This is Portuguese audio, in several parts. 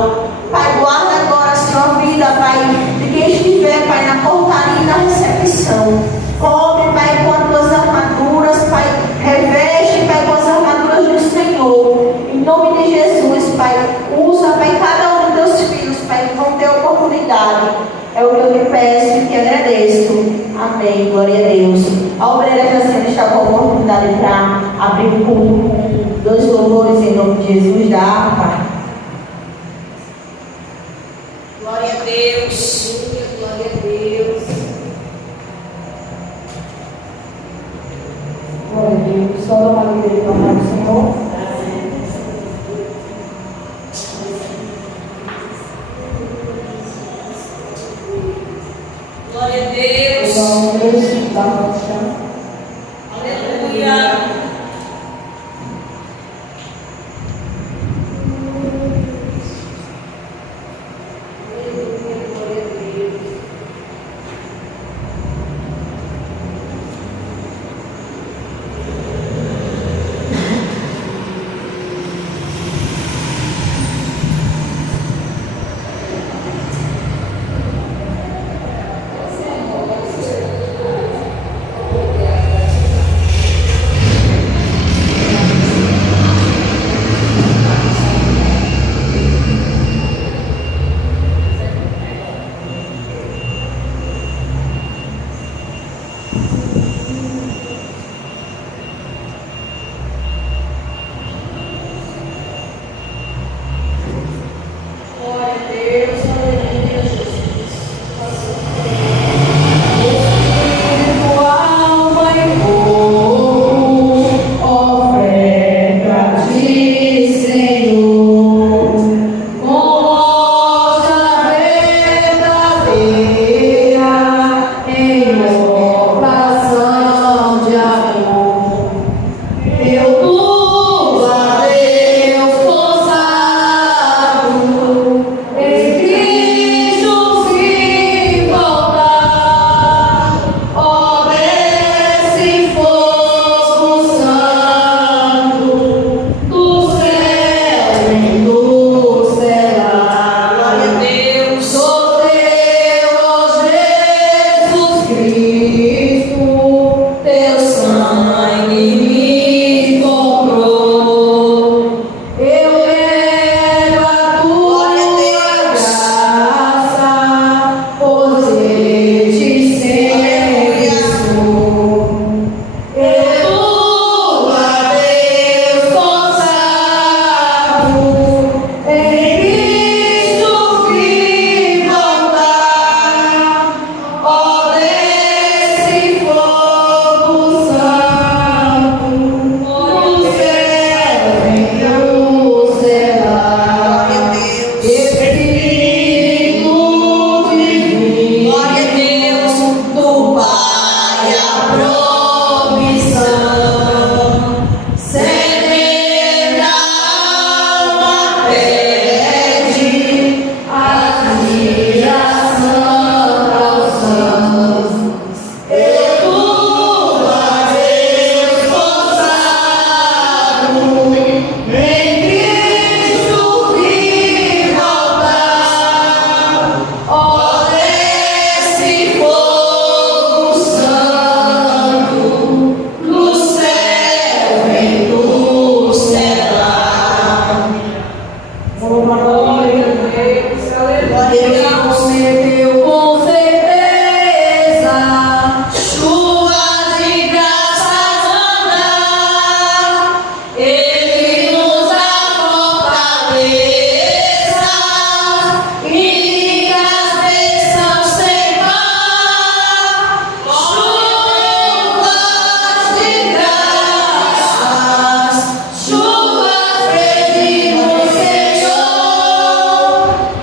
local. Pai, guarda agora a sua vida, Pai, de quem estiver, Pai, na portaria e na recepção. Cobre, Pai, com as tuas armaduras, Pai, reveste, Pai, com as armaduras do Senhor. Em nome de Jesus, Pai, usa, Pai, cada um dos teus filhos, Pai, que vão ter oportunidade. É o que eu te peço e te agradeço. Amém. Glória a Deus. A obreira Jaciana está com a oportunidade para abrir o culto com 2 louvores em nome de Jesus da harpa. Glória a Deus. Glória a Deus. Glória a Deus. Só dá uma vida para o Senhor. Glória a Deus. Aleluia.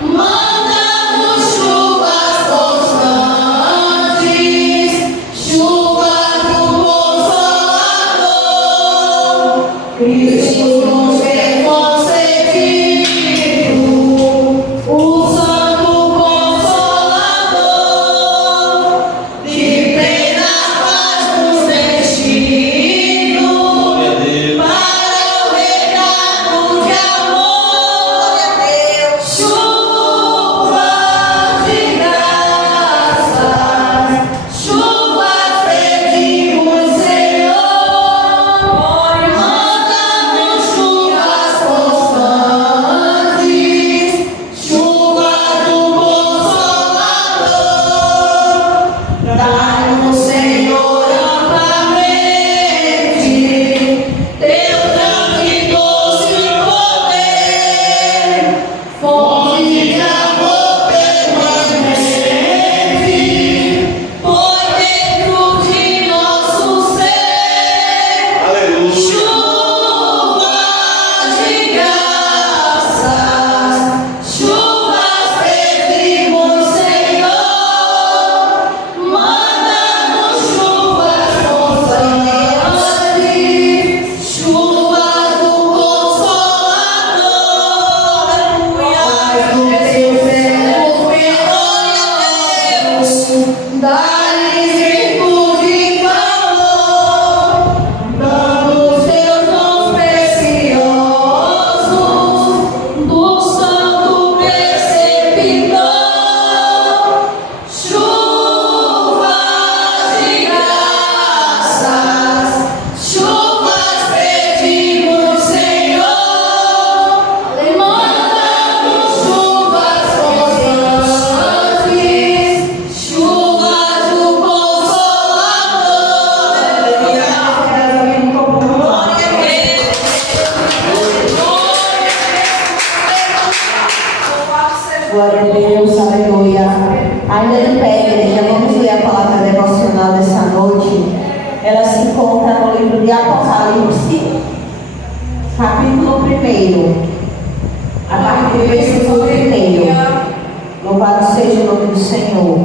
Manda Glória a Deus, aleluia. Ainda de pé, igreja, vamos ler a palavra devocional dessa noite. Ela se encontra no livro de Apocalipse, capítulo 1, a partir do versículo 1. Louvado seja o nome do Senhor.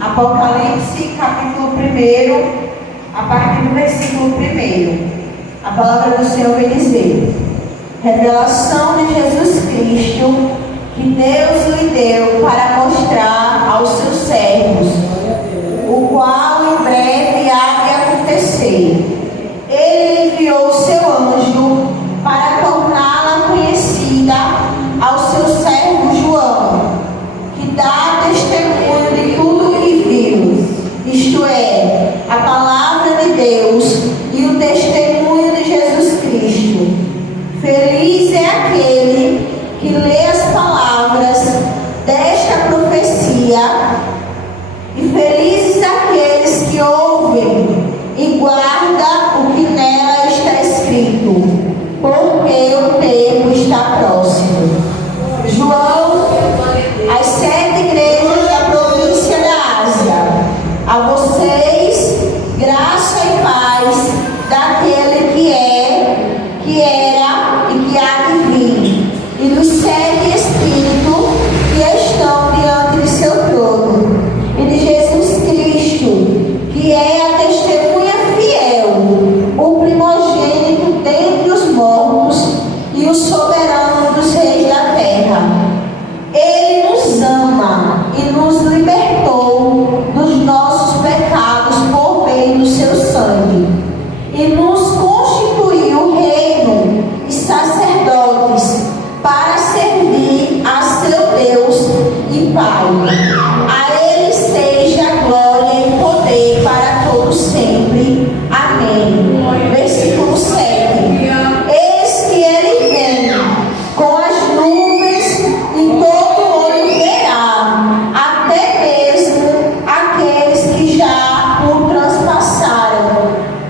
Apocalipse, capítulo 1, a partir do versículo 1. A palavra do Senhor vem dizer: revelação de Jesus Cristo, que Deus lhe deu para mostrar aos seus servos, o qual em breve há de acontecer. Ele enviou o seu anjo para torná-la conhecida ao seu servo João, que dá testemunho de tudo o que viu, isto é, a palavra de Deus e o testemunho de Jesus Cristo. Feliz é aquele que lê as palavras desta profecia, e felizes aqueles que ouvem e guardam o que nela está escrito, porque o tempo está próximo. João, às 7 igrejas da província da Ásia, a vocês, graça e paz daquele que é, que era e que há de vir, e dos 7 Espíritos que estão diante de seu trono, e de Jesus Cristo, que é a testemunha fiel, o primogênito dentre os mortos e o soberano dos reis da terra. Ele nos ama e nos libertou dos nossos pecados por meio do seu sangue, e nos constituiu reino e sacerdotes para servir a seu Deus e Pai. A Ele seja glória e poder para todos sempre. Amém. Versículo 7. Eis que Ele vem com as nuvens, e todo olho verá, até mesmo aqueles que já o transpassaram,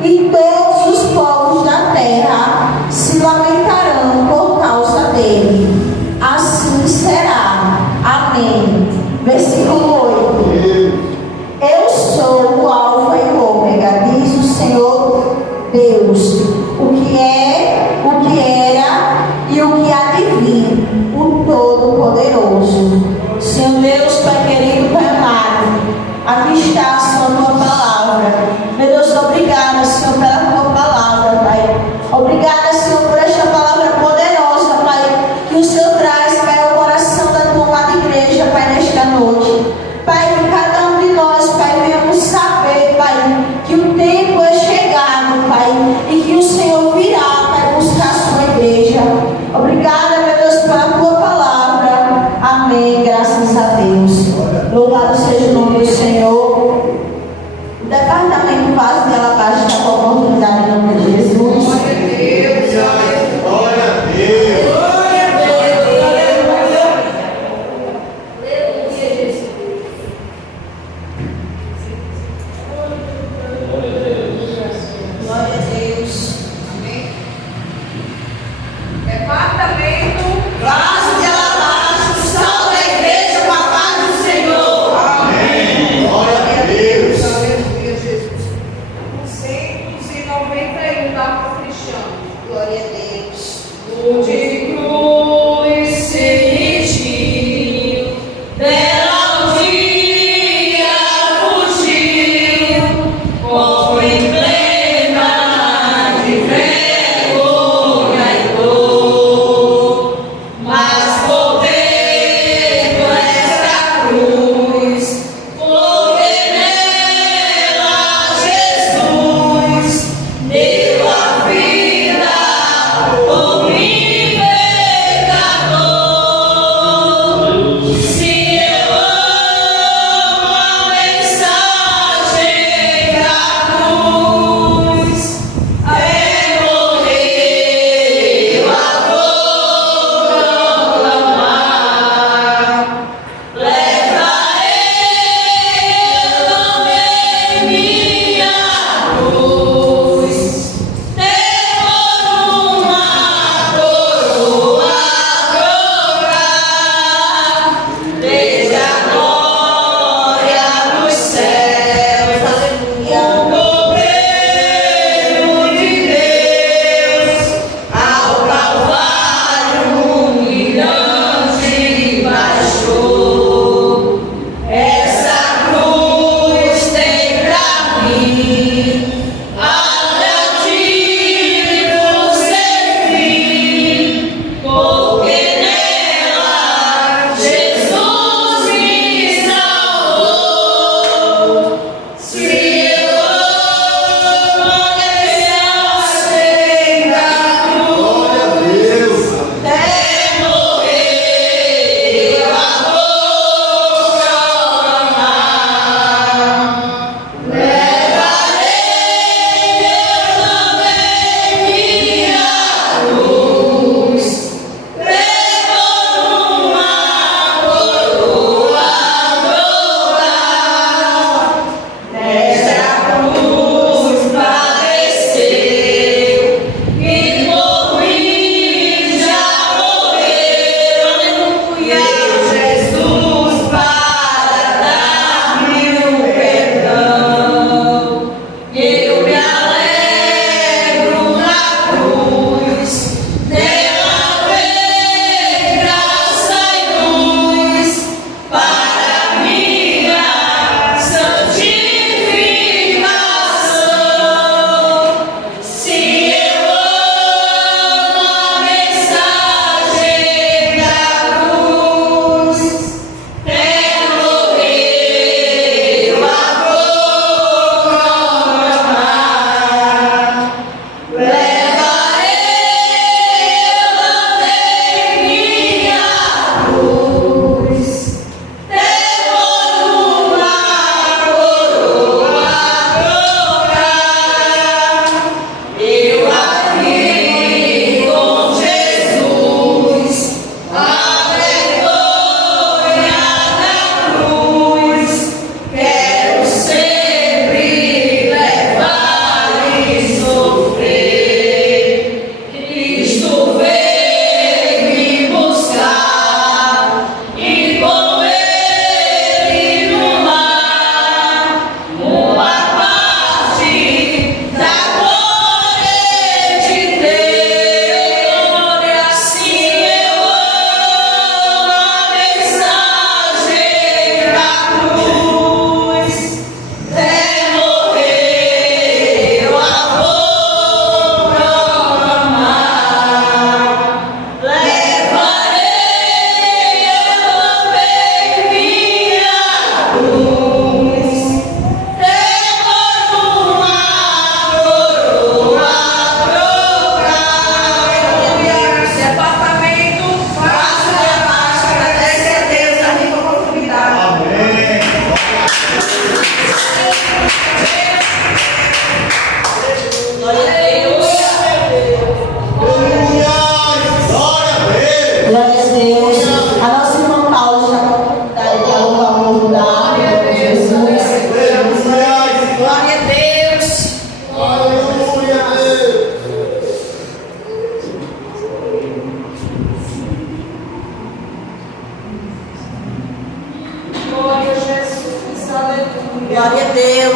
e todos os povos da terra se lamentarão por causa dele. Assim será. Amém. Versículo 8. Eu sou o Alfa e o Ômega, diz o Senhor Deus, o que é, o que era e o que há de vir, o Todo-Poderoso. Senhor Deus, Pai querido, Pai amado, aqui está a sua tua palavra. Meu Deus, obrigada, Senhor, pela tua palavra, Pai. Obrigada, Senhor, por esta palavra poderosa, Pai, que o Senhor traz, Pai, ao coração da tua amada igreja, Pai, nesta noite. Pai, que cada um de nós, Pai, venhamos saber, Pai, que o tempo é chegado, Pai, e que o Senhor virá, Pai, buscar a sua igreja. Obrigada, meu Deus, pela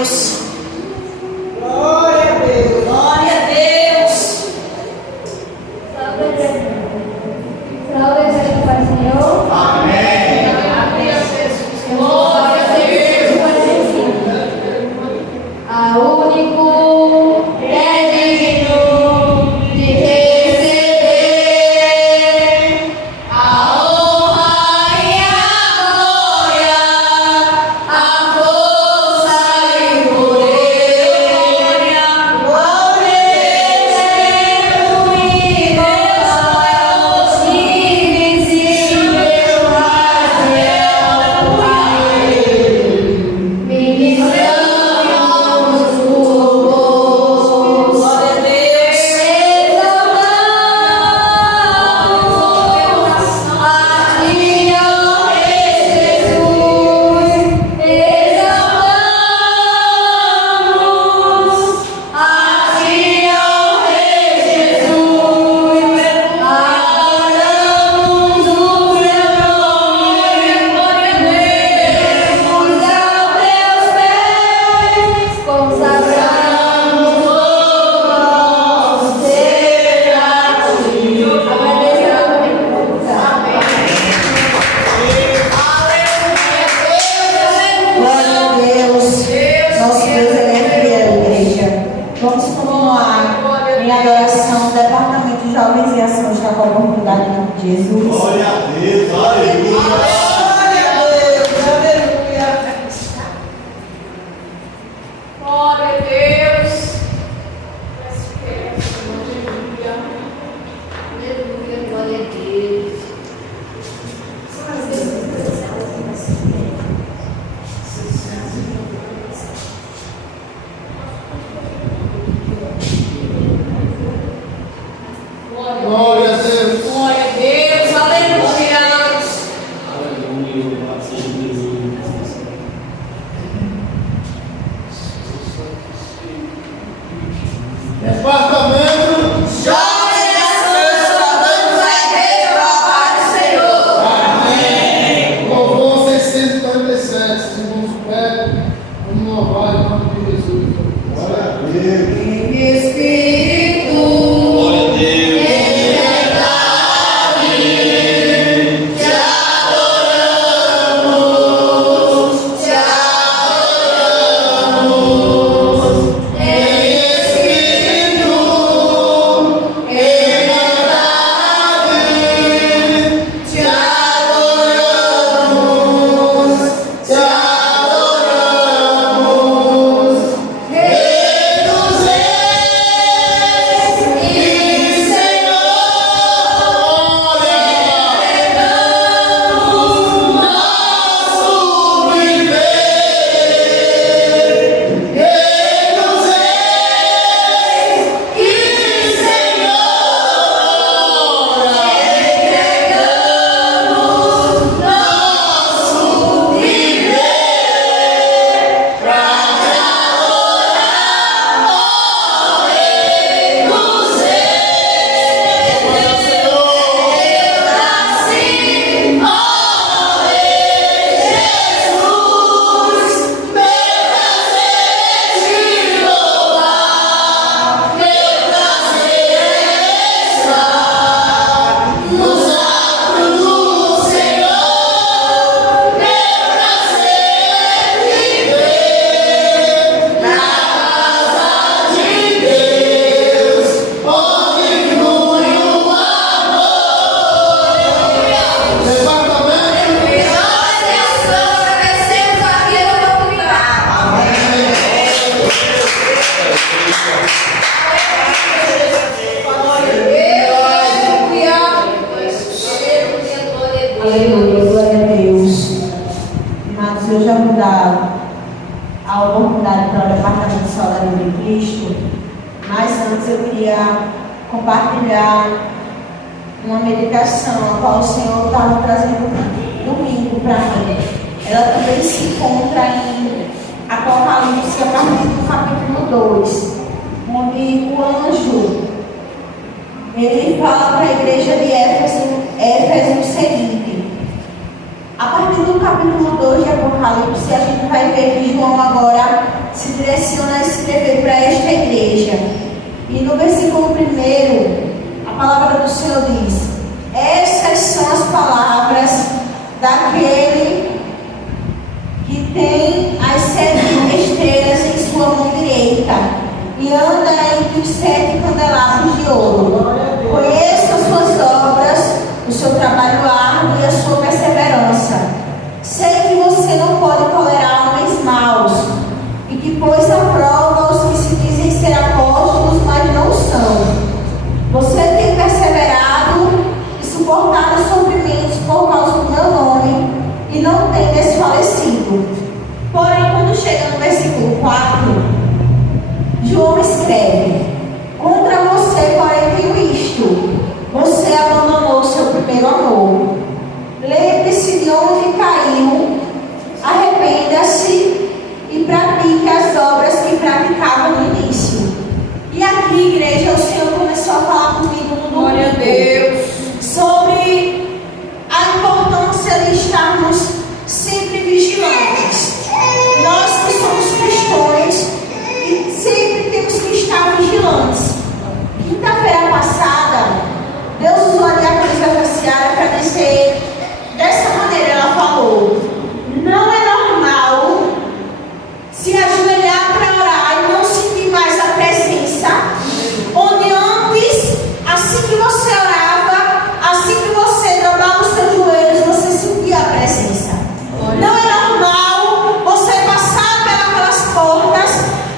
Deus. Glória a Deus. Glória a Deus. Glória seja para o Senhor. Amém. Glória a Deus. A único é digno de receber a honra e a glória, a força e o poder. Glória eterno e glorioso, invisível, Rafael, ministramos o louvor. Glória a Deus. Exaltamos a Ti, ó Rei Jesus. Exaltamos a Ti, ó Rei Jesus. Adoramos o Teu nome. Glória a Deus. Aos Teus pés consagramos nosso ser a Ti. Agradecer Glória a Deus. Nosso Deus ele é fiel, igreja. Vamos continuar em adoração. O Departamento de Jovens e Ação está com a oportunidade em nome de Jesus. Glória a Deus, aleluia. Glória a Deus, aleluia. Glória a Deus. Aleluia, glória a Deus. Glória a Deus. Glória a Deus. Aleluia. Aleluia. Departamento. Jovens da Ação, louvamos a Igreja para a paz do Senhor. Amém. Louvor 647. Se vamos pé, vamos louvar em nome de Jesus. Glória a Deus. Espírito. Glória a Deus. Aleluia, glória a Deus. Mas eu já vou dar a oportunidade para o Departamento de Saudade de Cristo. Mas antes eu queria compartilhar uma meditação a qual o Senhor estava trazendo domingo para mim. Ela também se encontra em Apocalipse, a partir do capítulo 2, onde o anjo ele fala para a igreja de Éfeso o seguinte: a partir do capítulo 2 de Apocalipse, a gente vai ver que João agora se direciona esse dever para esta igreja. E no versículo 1, a palavra do Senhor diz: essas são as palavras daquele que tem as 7 estrelas em sua mão direita e anda entre os 7 candelabros de ouro. Conheço as suas obras, o seu trabalho árduo e a sua perseverança. Sei que você não pode tolerar homens maus e que pôs à prova os que se dizem ser apóstolos, mas não são. Você tem perseverado e suportado sofrimentos por causa do meu nome e não tem desfalecido. Porém, quando chega no versículo 4, João escreve: contra você, porém, tenho isto: você abandonou o seu primeiro amor. Lembre-se de onde caiu, arrependa-se e pratique as obras que praticava no início. E aqui, igreja, o Senhor começou a falar comigo no domingo. Glória a Deus. Sobre a importância de estarmos sempre vigilantes. Nós que somos cristãos e sempre temos que estar vigilantes. Quinta-feira passada, Deus usou a diaconisa Cassiara para dizer dessa maneira. Ela falou: não é normal se ajoelhar para orar e não sentir mais a presença, onde antes, assim que você orava, assim que você dobrava os seus joelhos, você sentia a presença. Não é normal você passar pelas portas,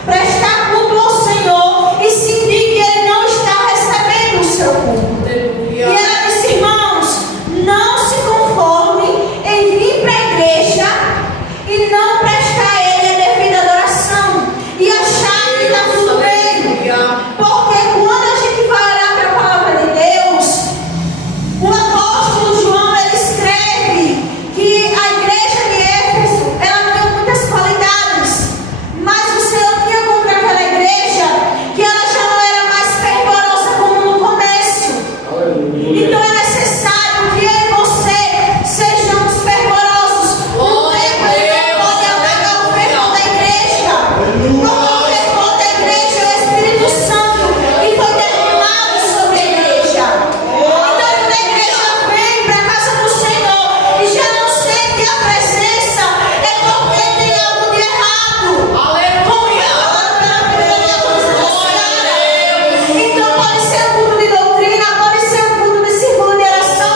prestar culto ao Senhor e sentir que Ele não está recebendo o seu culto. E ela disse: irmãos, não se conforme em vir para a igreja e não prestar a Ele a devida adoração e achar que está tudo bem. Porque quando a gente vai olhar para a palavra de Deus, o apóstolo João, ele escreve que a igreja de Éfeso, ela tem muitas qualidades, mas o Senhor tinha contra aquela igreja que ela já não era mais fervorosa como no começo. Então é necessário que eu e você sejamos fervorosos. O tempo ele não pode apagar o fervor da igreja. Porque o fervor da igreja é o Espírito Santo que foi derramado sobre a igreja. Então quando a igreja vem para a casa do Senhor e já não sente a presença, é porque tem algo de errado. Aleluia! Então pode ser um culto de doutrina, pode ser um culto de círculo de oração,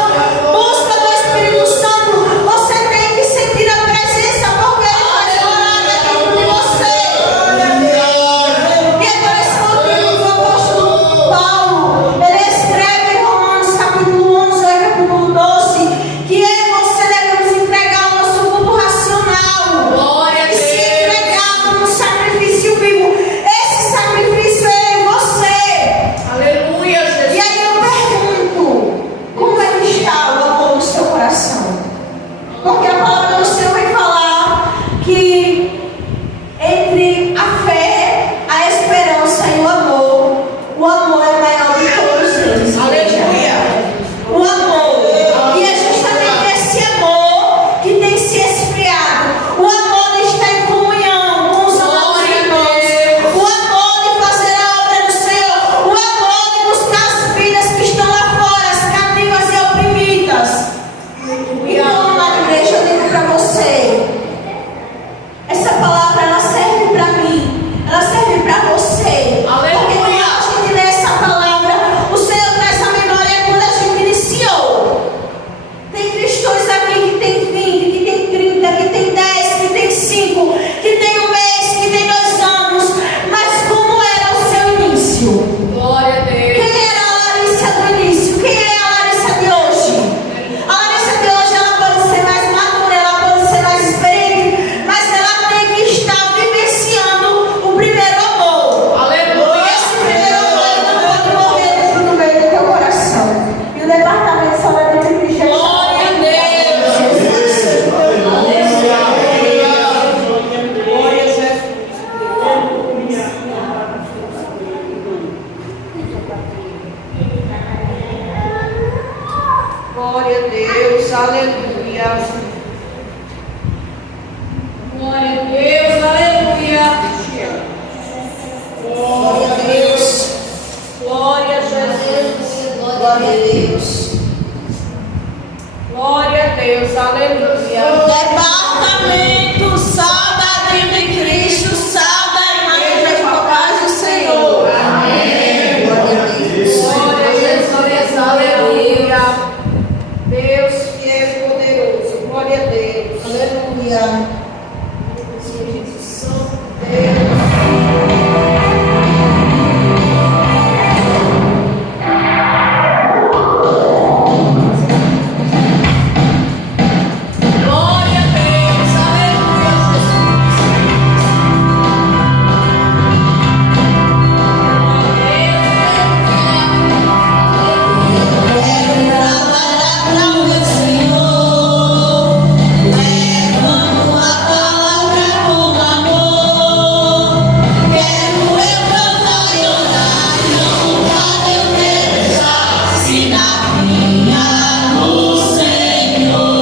busca do Espírito Santo. Você tem que sentir a presença, porque Ele faz morada dentro de você. E é por esse motivo que o apóstolo Paulo, ele escreve em Romanos capítulo 11, capítulo 12, que eu e você devemos entregar o nosso culto racional e se entregar como um sacrifício vivo. Esse sacrifício é eu e você. Aleluia, E Jesus. aí eu pergunto: como é que está o amor no seu coração? Porque a palavra do Senhor vem falar que entre a fé, a esperança e o amor é maior de todos eles. Aleluia. O amor. E é justamente esse amor que tem se esfriado. O amor de estar em comunhão com os amados irmãos. O amor de fazer a obra do Senhor. O amor de buscar as vidas que estão lá fora, as cativas e oprimidas. Então, amada igreja, eu digo para você: essa palavra, ela serve para mim, ela serve para você. Aleluia. Porque quando a gente lê essa palavra, o Senhor traz a memória quando a gente iniciou. Tem cristãos aqui que tem 20, que tem 30, que tem 10, que tem 5, que tem um mês, que tem 2 anos. Mas como era o seu início? Glória a Deus. Quem era a Larissa do início? Quem é a Larissa de hoje? A Larissa de hoje, ela pode ser mais madura, ela pode ser mais experiente, mas ela tem que estar vivenciando o primeiro amor. Aleluia. Esse primeiro amor ele não pode morrer dentro do meio do teu coração. E o departamento só vai ter que Jesus. Glória a Deus. Jesus. Glória a Jesus. Glória a Deus. Aleluia. Glória a Deus. Aleluia. Glória a Deus. Glória a Deus, aleluia. Departamento Sal da Vida em Cristo, Sal da Igreja com a paz do Senhor. Amém. Glória a Deus. Glória a Jesus, aleluia. Deus fiel e poderoso. Glória a Deus. Aleluia. Jesus Santo Deus. Glória a Deus, aleluia, Quero trabalhar para o meu Senhor, levando a palavra com amor. Quero eu cantar e orar, e honrar eu quero estar, se na vinha do Senhor.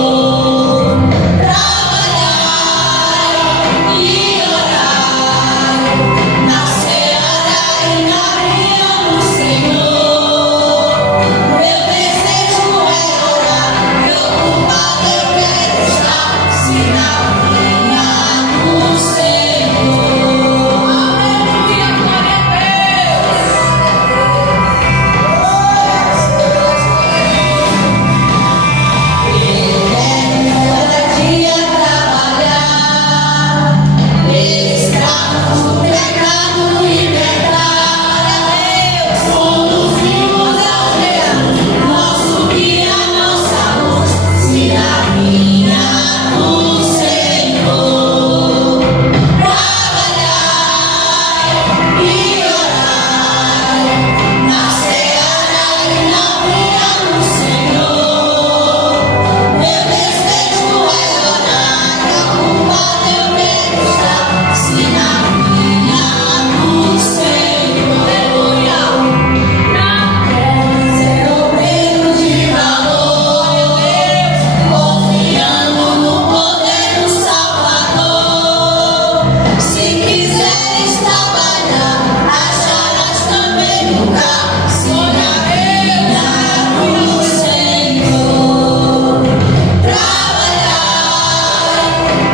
Trabalhar e orar, na seara e na vinha do Senhor. Meu desejo é orar, preocupado eu quero estar, se na vinha do Senhor. aleluia, glória Cada dia trabalhar, escravos do pecado libertar. Conduzimos ao real, nosso guia, nossa luz, se na vinha do Senhor. Trabalhar e orar, na seara e na vinha do Senhor. Meu desejo é orar, preocupado eu quero estar, se na vinha do Senhor. Aleluia. Ser obreiro de valor, confiando no poder do Salvador. Se quiseres trabalhar, acharás também lugar, se na vinha do Senhor. Trabalhar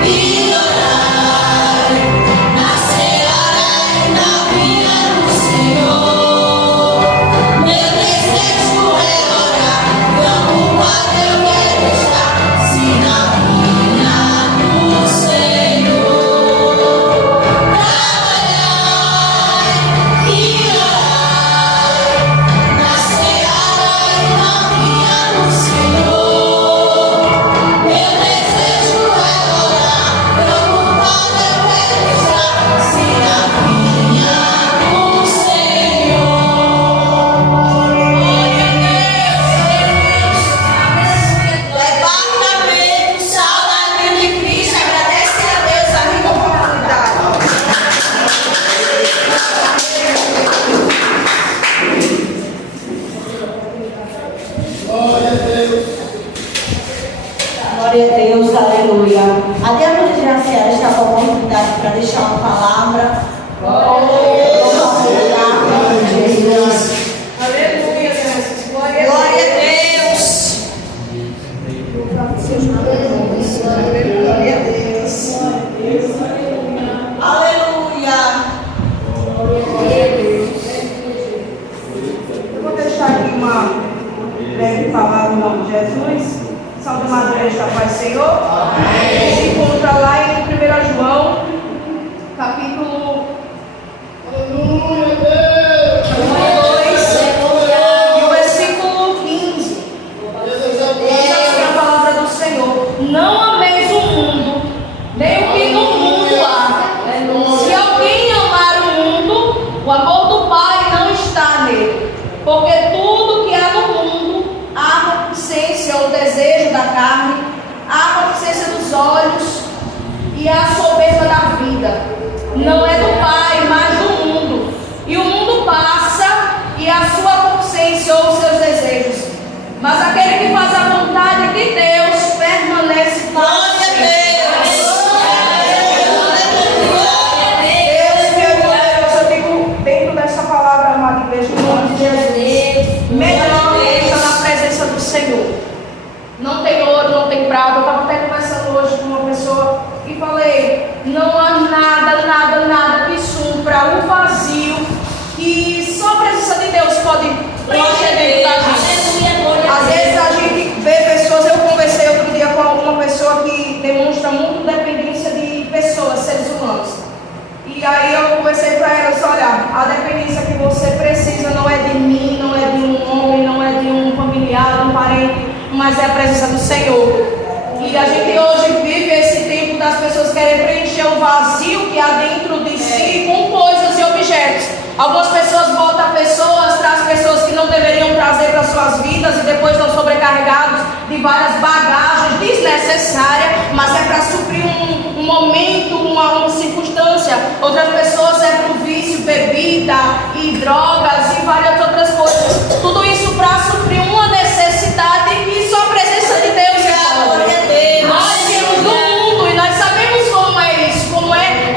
e orar, na seara e na vinha do Senhor. Meu desejo é orar, preocupado eu quero estar, se na vinha do Senhor. Trabalhar e orar, na seara e na vinha do Senhor. Meu desejo é orar, preocupado eu quero estar, se na vinha do Senhor. Departamento Sal da Vida em Cristo, agradece a Deus a minha oportunidade. Glória a Deus. Glória a Deus, aleluia. A Diana de Graciela está com a oportunidade para deixar uma palavra. Jesus. aleluia, Jesus. Glória a Glória a Deus. Glória a Deus. Aleluia. Eu vou deixar aqui uma breve palavra em nome de Jesus. Salve Maria, da paz do Senhor. Amém. Se encontra lá em 1 João, capítulo Aleluia, Deus. 2, e o versículo 15. Diz assim a palavra do Senhor: não ameis o mundo, nem o que no mundo há. Se alguém amar o mundo, o amor do Pai não está nele. Porque tudo que há no mundo, a concupiscência ou o desejo da carne, a concupiscência dos olhos e a soberba da vida, não é do Pai, mas do mundo. E o mundo passa, e a sua concupiscência ou os seus desejos. Mas aquele que faz a vontade de Deus permanece para sempre. Deus, meu Deus, eu digo dentro dessa palavra, amada igreja, em nome de Jesus. Melhor não tem ouro, não tem prata. Eu estava até conversando hoje com uma pessoa e falei, não há nada que supra o vazio que só a presença de Deus pode preencher dentro da gente. Às vezes a gente vê pessoas, eu conversei outro dia com uma pessoa que demonstra muito dependência de pessoas, seres humanos. E aí eu conversei para ela, disse, olha, a dependência que você precisa não é de mim, não é de um homem, não é de um familiar, de um parente, mas é a presença do Senhor. E a gente hoje vive esse tempo das pessoas querem preencher o vazio que há dentro de si com coisas e objetos. Algumas pessoas botam pessoas, trazem pessoas que não deveriam trazer para suas vidas e depois estão sobrecarregados de várias bagagens desnecessárias, mas é para suprir um momento, uma circunstância. Outras pessoas é para o vício, bebida e drogas e várias outras coisas. Tudo isso para suprir uma necessidade que só a presença de Deus é. Nós temos do mundo e nós sabemos como é isso, como é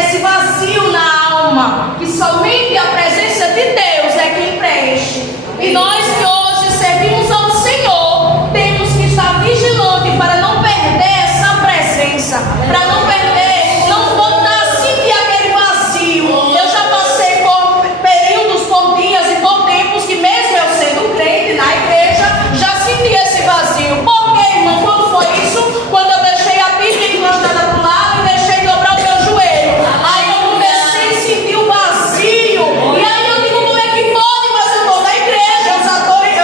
esse vazio na alma, que somente a presença de Deus é quem preenche. E nós que hoje servimos ao Senhor, temos que estar vigilantes para não perder essa presença, para não perder, não voltar a sentir aquele vazio. Eu já passei por períodos, por dias e por tempos que mesmo eu sendo crente na igreja, já senti esse vazio. Por quê, irmão? Quando foi isso? Quando eu deixei a Bíblia encostada para o lado e deixei dobrar o meu joelho. Aí eu comecei a sentir o vazio. E aí eu digo, como é que pode? Mas eu estou na igreja, os atores,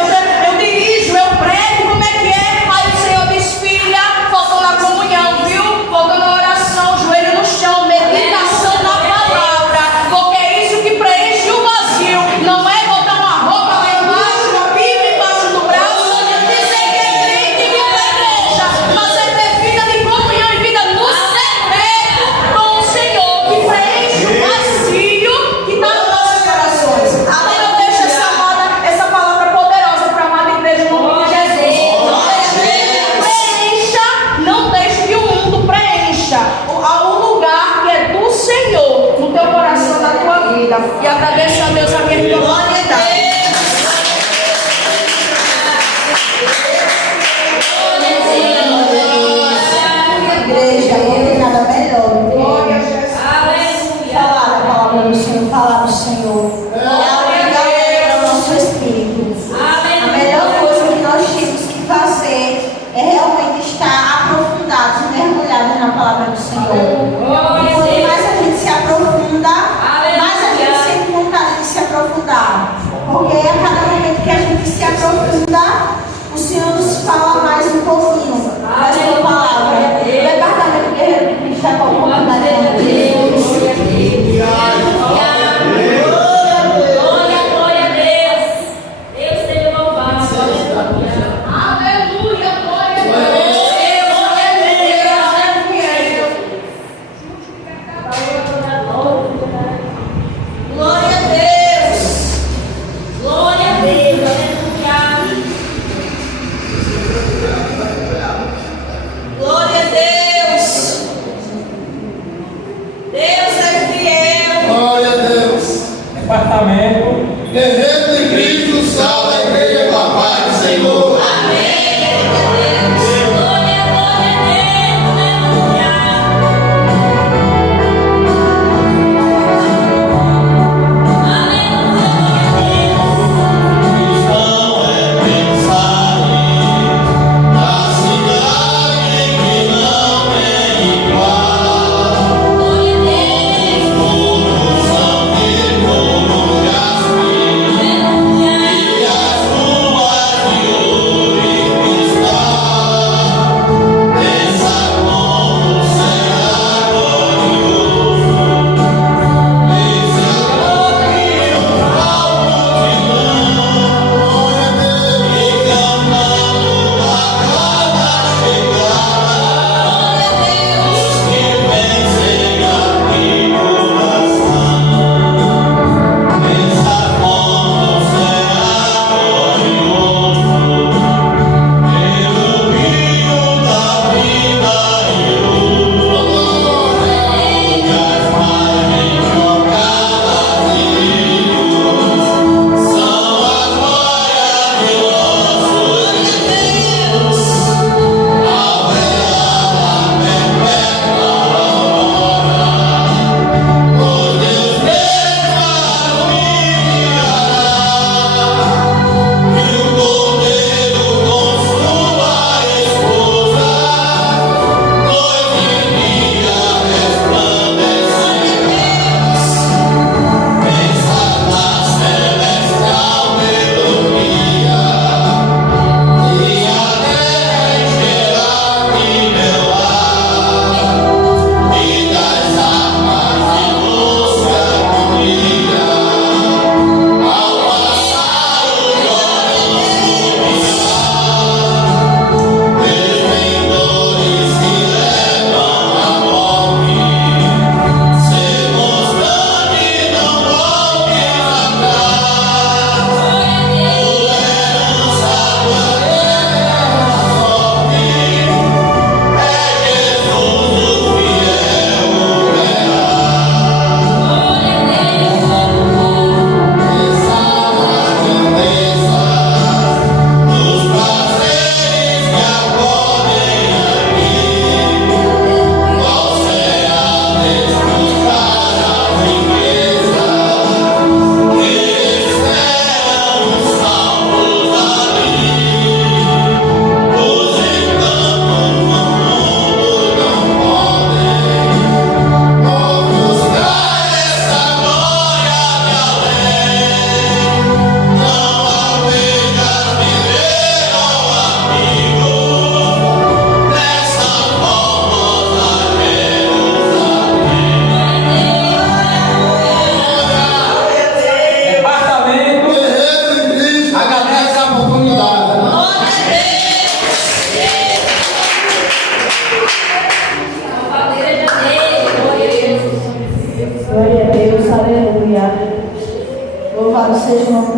eu dirijo, eu prego, como é que é? Aí o Senhor diz, filha, faltou na comunhão, viu? Faltou na oração, joelho no chão, meditação na palavra. Porque é isso que preenche o vazio. Não é botar uma roupa lá embaixo, uma Bíblia embaixo do braço, dizer que é crente e vir para a igreja, mas é ter vida de comunhão e vida no secreto com o Senhor, que preenche o vazio que está nos nossos corações. Então eu deixo essa palavra poderosa para a amada igreja no nome de Jesus. Preencha, não deixe que o mundo preencha o lugar que é do Senhor no teu coração, na tua vida. E agradeço a Deus a minha oportunidade. Igreja, não tem nada melhor. Glória a Jesus. Falar a palavra do Senhor, falar do Senhor. Glória ao nosso espírito. A melhor coisa que nós temos que fazer é realmente estar aprofundados, mergulhados na palavra do Senhor. E quanto mais a gente se aprofunda, mais a gente sente vontade de se aprofundar. Porque a cada momento que a gente se aprofunda, o Senhor nos fala mais um pouquinho da sua palavra. O Departamento Guerreiro de Cristo está com a oportunidade de Deus. Glória a Deus. Deus seja louvado. Aleluia, glória a Glória a Deus. Glória a Deus. Aleluia.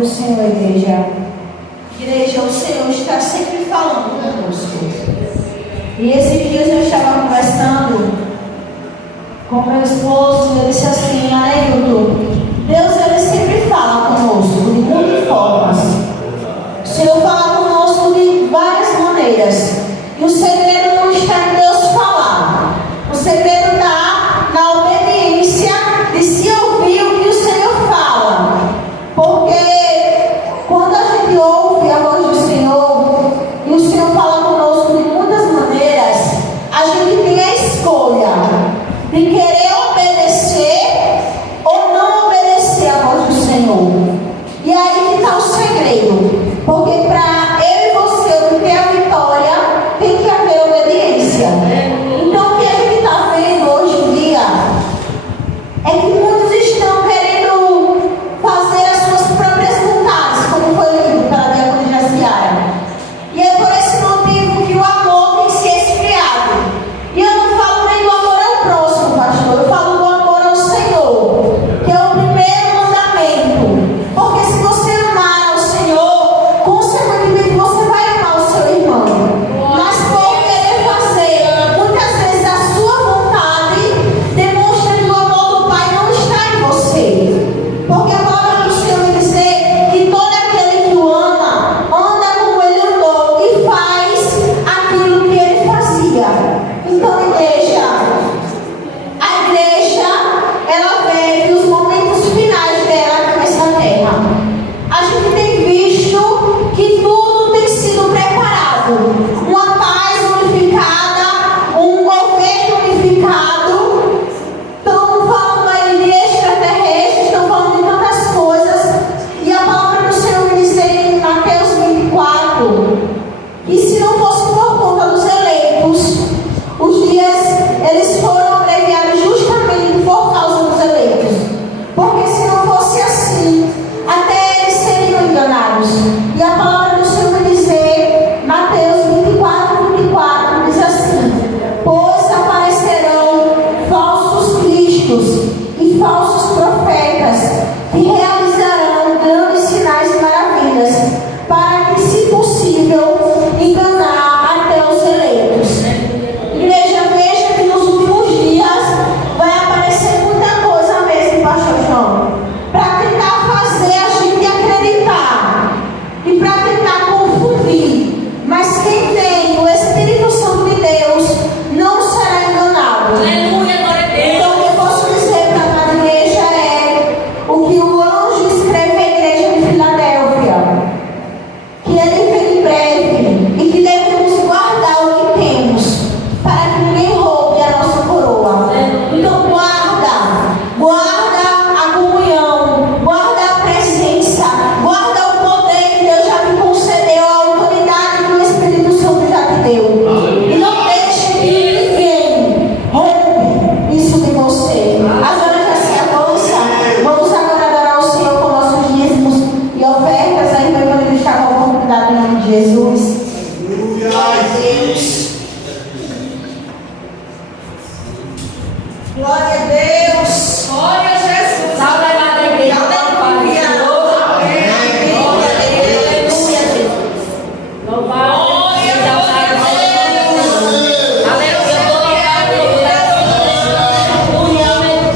Senhor, igreja. Igreja, o Senhor está sempre falando conosco. E esses dias eu estava conversando com meu esposo e ele disse assim: Ailton, Deus ele sempre fala conosco de muitas formas. O Senhor fala conosco de várias maneiras. E o segredo não está em Deus falar. O segredo está na obediência de se ouvir o que o Senhor fala. Porque quando a gente ouve a voz do Senhor e o Senhor fala conosco de muitas maneiras, a gente tem a escolha de querer obedecer ou não obedecer a voz do Senhor. E aí que está o segredo. Porque para eu e você obter a vitória, tem que haver obediência. Então o que a gente está vendo hoje em dia é que muitos estão querendo fazer as suas próprias vontades, como foi lido pela diaconisa Jaciara. E é por esse motivo que o amor tem se esfriado. E eu não falo nem do amor ao próximo, pastor, eu falo do amor ao Senhor, que é o primeiro mandamento. Porque se você amar ao Senhor, consequentemente você vai amar o seu irmão. Mas por querer fazer muitas vezes a sua vontade, demonstra que o amor do Pai não está em você. Porque a palavra do Senhor vai dizer que todo aquele que o ama, anda como ele andou e faz aquilo que ele fazia. Então, igreja, a igreja, ela vive os momentos finais dela aqui nessa terra. A gente tem visto que tudo tem sido preparado. Uma paz unificada, um governo unificado. Estão falando aí de extraterrestres, estão falando de tantas coisas. E a palavra do Senhor me diz em Mateus 24 que se não fosse por conta dos eleitos, os dias eles foram abreviados justamente por causa dos eleitos. Porque se não fosse assim, até eles seriam enganados. E a palavra do Senhor vai dizer, Mateus 24, diz assim: pois aparecerão falsos cristos e falsos profetas, que realizarão grandes sinais e maravilhas, para que, se possível, enganar até os eleitos. Igreja, veja que nos últimos dias vai aparecer muita coisa mesmo, pastor João, para tentar fazer a gente acreditar e para tentar confundir. Mas quem tem o Espírito Santo de Deus não será enganado. Aleluia, glória a Deus. Então o que eu posso dizer para a igreja é o que o anjo escreve à igreja de Filadélfia, que ele vem em breve e que devemos guardar o que temos, para que ninguém roube a nossa coroa. Então guarda a comunhão, guarda a presença, guarda o poder que Deus já te concedeu, a autoridade que o Espírito Santo já te deu. E não deixe que ninguém roube isso de você. As horas já se avançam. Vamos agora adorar o Senhor com nossos dízimos e ofertas. A irmã Evangelista está com a oportunidade em nome de Jesus. Glória a Deus. Glória a Deus. Glória a Jesus. Salve a amada igreja. Aleluia. Aleluia, Jesus. Louvado seja o Pai. Aleluia, glória.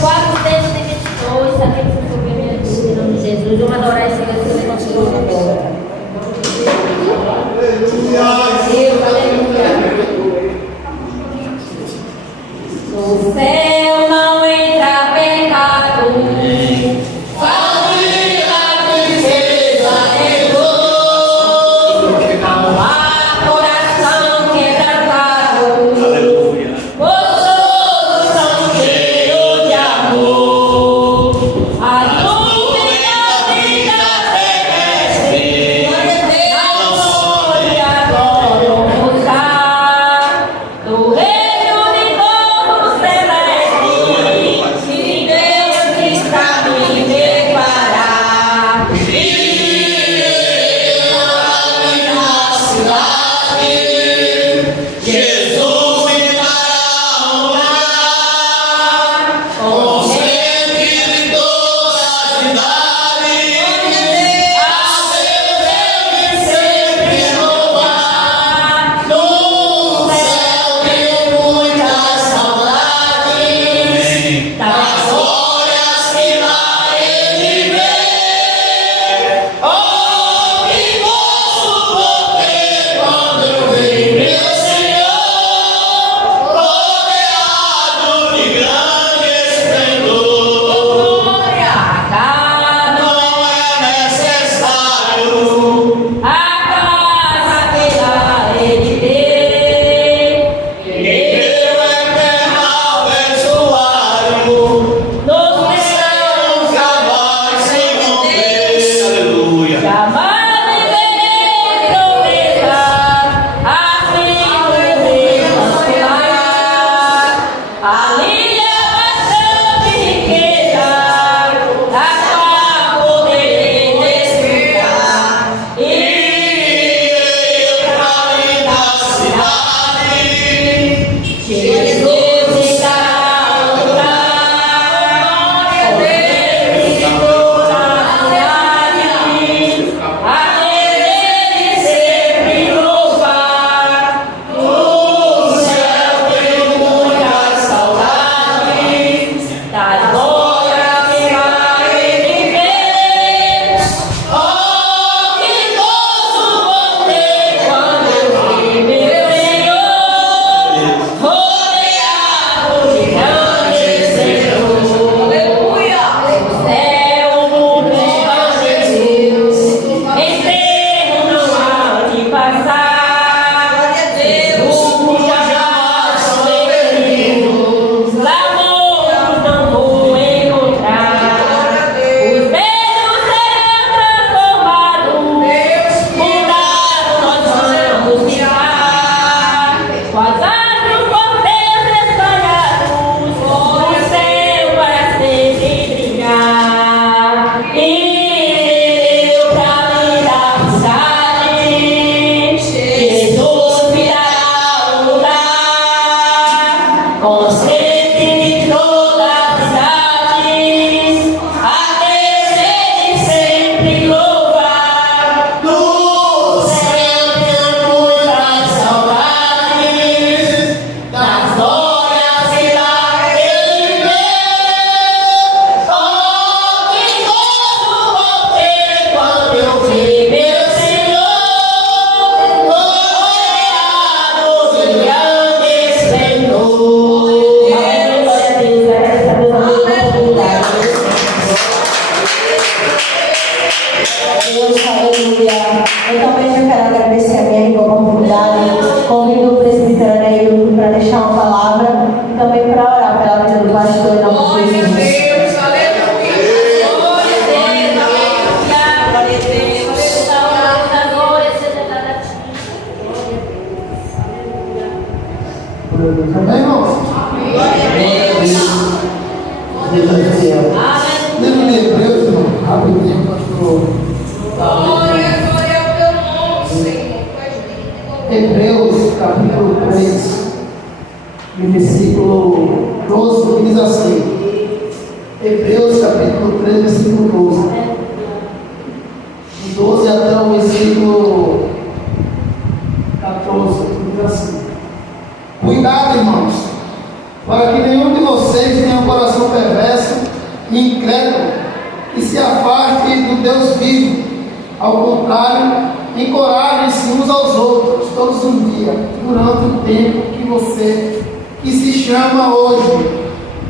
422, sabemos que foi minha dúvida em nome de Jesus. Vamos adorar esse Deus, nosso Deus agora. Deus, aleluia. No céu não Luciana e Hugo para deixar uma palavra e também para orar pela vida do pastor em nome de Jesus. Deus, aleluia. Glória a Deus, aleluia. Glória a Deus. A glória seja dada a ti. Glória a Deus. Aleluia. Amém, irmãos? Glória a Deus. Lembra de Hebreus, irmão? Rapidinho, pastor. Glória ao teu nome, Senhor. Hebreus, capítulo 3, versículo 12, que diz assim. Hebreus, capítulo 3, versículo 12. De 12 até o versículo 14, que diz assim. Cuidado, irmãos, para que nenhum de vocês tenha um coração perverso e incrédulo e se afaste do Deus vivo. Ao contrário, encorajem-se uns aos outros todos os dias, durante o tempo que se chama hoje,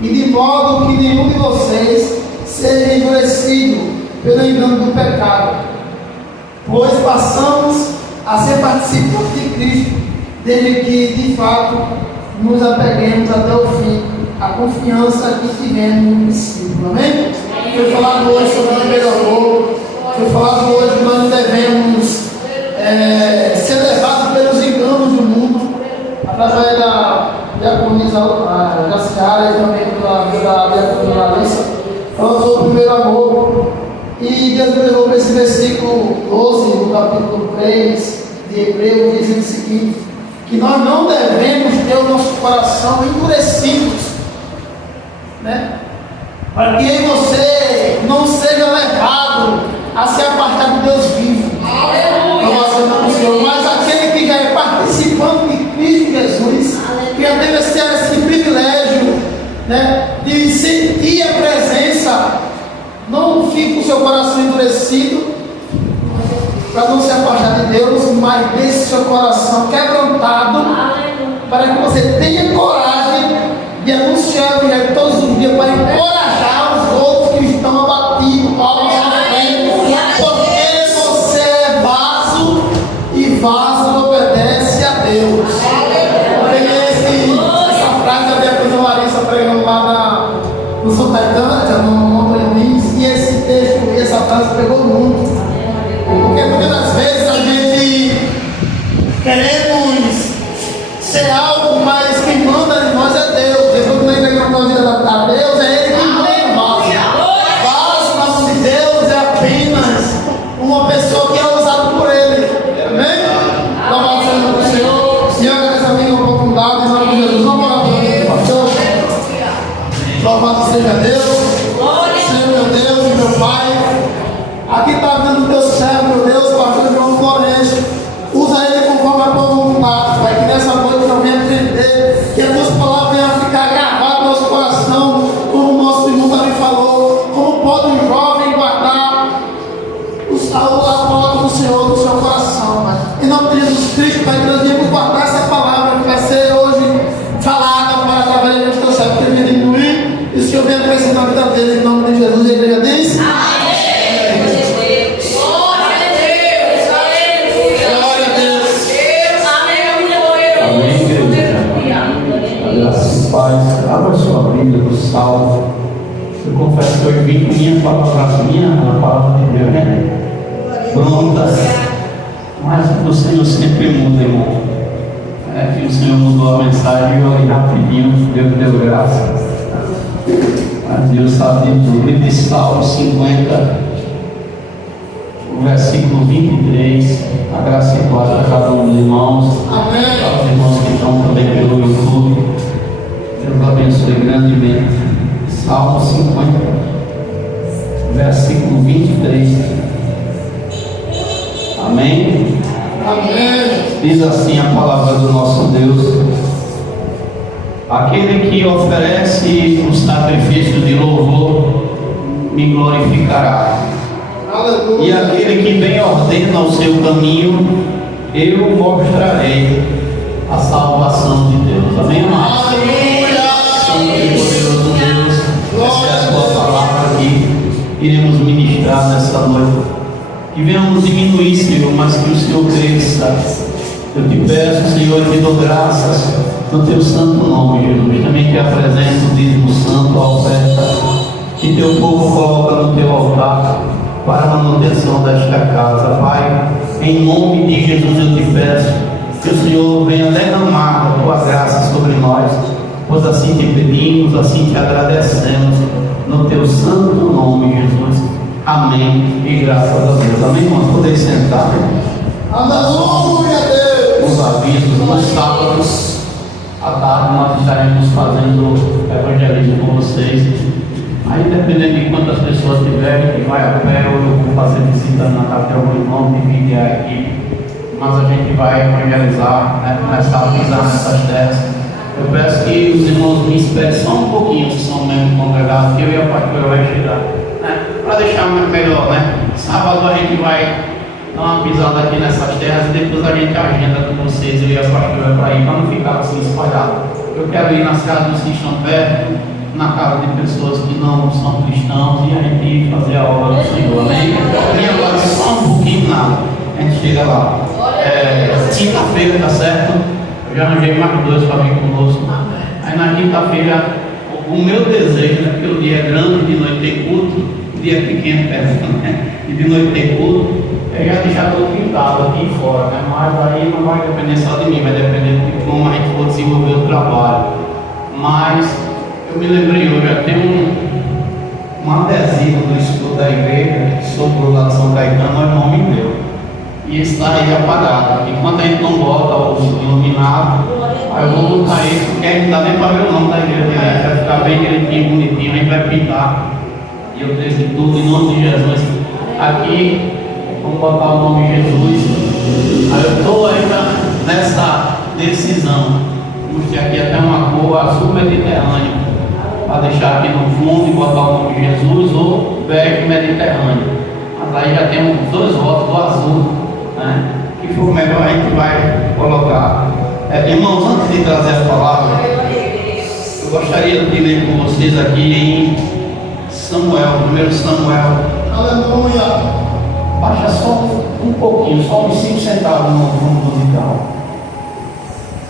e de modo que nenhum de vocês seja endurecido pelo engano do pecado, pois passamos a ser participantes de Cristo, desde que de fato nos apeguemos até o fim, a confiança que tivemos no princípio. Amém? Foi falado hoje sobre o primeiro amor, foi falado hoje que nós não devemos ser levados pelos enganos do mundo, através da diaconisa Jaciara e também da diaconisa Larissa, falando sobre o primeiro amor. E Deus me levou para esse versículo 12, do capítulo 3 de Hebreus, dizendo o seguinte: que nós não devemos ter o nosso coração endurecido, né? Para que você não seja levado a se apartar do Deus vivo. Aleluia. Mas aquele que já é participante de Cristo Jesus, que já teve esse privilégio, né, de sentir a presença, não fique com o seu coração endurecido, para não se afastar de Deus, mas deixe seu coração quebrantado, para que você tenha coragem de anunciar o Evangelho todos os dias, para encorajar os outros que estão abatidos, porque você é vaso e vaso obedece a Deus. Eu peguei essa frase da diaconisa Larissa pregando lá no São Caetano, no Montanha Lins, e esse texto e essa frase pegou muito. Porque muitas das vezes a gente queremos ser algo, mas quem manda em nós é Deus. Depois que nós entregamos a vida a Deus, é Ele que manda no vaso. Vaso na mão de Deus é apenas uma pessoa que é usada por Ele. Amém? Louvado seja o Senhor. E eu agradeço a minha oportunidade, em nome de Jesus. Vamos orar por Deus, pastor. Louvado seja Deus. Senhor, meu Deus e meu Pai. Aqui está vendo o teu servo, meu Deus, pastor João Florencio. Usa ele conforme a tua vontade, Pai. Que nessa noite eu venha entender que a tua palavra venha ficar gravada no nosso coração, como o nosso irmão também falou. Como pode um jovem guardar a palavra do Senhor no seu coração, Pai. Em nome de Jesus Cristo, Pai, que nós viemos guardar essa palavra que vai ser hoje falada para através do teu servo, que ele venha diminuir e o Senhor venha crescer na vida dele. Em nome de Jesus, a igreja diz: amém. Graças a Paz, abra sua Bíblia do Salmo. Eu confesso que eu vim com minha palavra de Deus, né? Prontas. Mas o Senhor sempre muda, irmão. É que o Senhor mudou a mensagem e eu rapidinho, Deus deu graça. Mas Deus sabe de tudo. E de Salmo 50, o versículo 23, a graça e paz a cada um dos irmãos. Amém. Para os irmãos que estão também pelo YouTube. Deus abençoe grandemente. Salmo 50, versículo 23. Amém? Amém. Diz assim a palavra do nosso Deus: aquele que oferece o sacrifício de louvor me glorificará. Aleluia. E aquele que bem ordena o seu caminho, eu mostrarei a salvação de Deus. Amém, amados? Santo e poderoso Deus, essa é a tua palavra que iremos ministrar nessa noite. Que venhamos diminuir, Senhor, mas que o Senhor cresça. Eu te peço, Senhor, e te dou graças no teu santo nome, Jesus. Também te apresento o dízimo santo, a oferta que teu povo coloca no teu altar para a manutenção desta casa. Pai, em nome de Jesus eu te peço que o Senhor venha derramar a tua graça sobre nós, pois assim te pedimos, assim te agradecemos, no teu santo nome, Jesus. Amém. E graças a Deus. Amém, irmãos? Poder sentar. Aleluia, Deus. Os avisos, nos sábados à tarde nós estaremos fazendo evangelismo com vocês. Aí, dependendo de quantas pessoas tiverem, que vai a pé, ou eu vou fazer visita na casa de algum irmão, dividir a equipe. Mas a gente vai evangelizar, né, começar a pisar nessas terras. Eu peço que os irmãos me esperem só um pouquinho, que são membros congregados, que eu e a pastora vai chegar, né, para deixar melhor, né? Sábado a gente vai dar uma pisada aqui nessas terras e depois a gente agenda com vocês, eu e a pastora, para ir, para não ficar assim espalhado. Eu quero ir nas casas dos que estão perto, na casa de pessoas que não são cristãos, e a gente fazer a obra do Senhor, amém? E agora só um pouquinho nada, a gente chega lá. Quinta-feira, tá certo? Eu já arranjei mais 2 para vir conosco. Aí na quinta-feira, o meu desejo, né, porque o dia é grande, de noite tem culto, o dia é pequeno, né? E de noite tem culto, é já deixar tudo pintado aqui fora, né? Mas aí não vai depender só de mim, vai depender de como a gente for desenvolver o trabalho. Mas eu me lembrei hoje, já tem um adesivo do escudo da igreja que sobrou lá de São Caetano, o irmão me deu. E está aí apagado. Enquanto a gente não bota o iluminado, aí eu vou botar isso, porque a gente não dá nem para ver o nome da igreja direito, vai ficar bem direitinho, bonitinho, a gente vai pintar. E eu desejo tudo em nome de Jesus. Aqui, vamos botar o nome de Jesus. Aí eu estou ainda nessa decisão. Vamos ter aqui até uma cor azul mediterrâneo, para deixar aqui no fundo e botar o nome de Jesus, ou bege mediterrâneo. Mas aí já temos 2 votos do azul, né? Que for melhor a gente vai colocar. Irmãos, antes de trazer a palavra, eu gostaria de ler com vocês aqui em Samuel, 1 Samuel. Aleluia. Baixa só um pouquinho, só uns 5 centavos no fundo musical.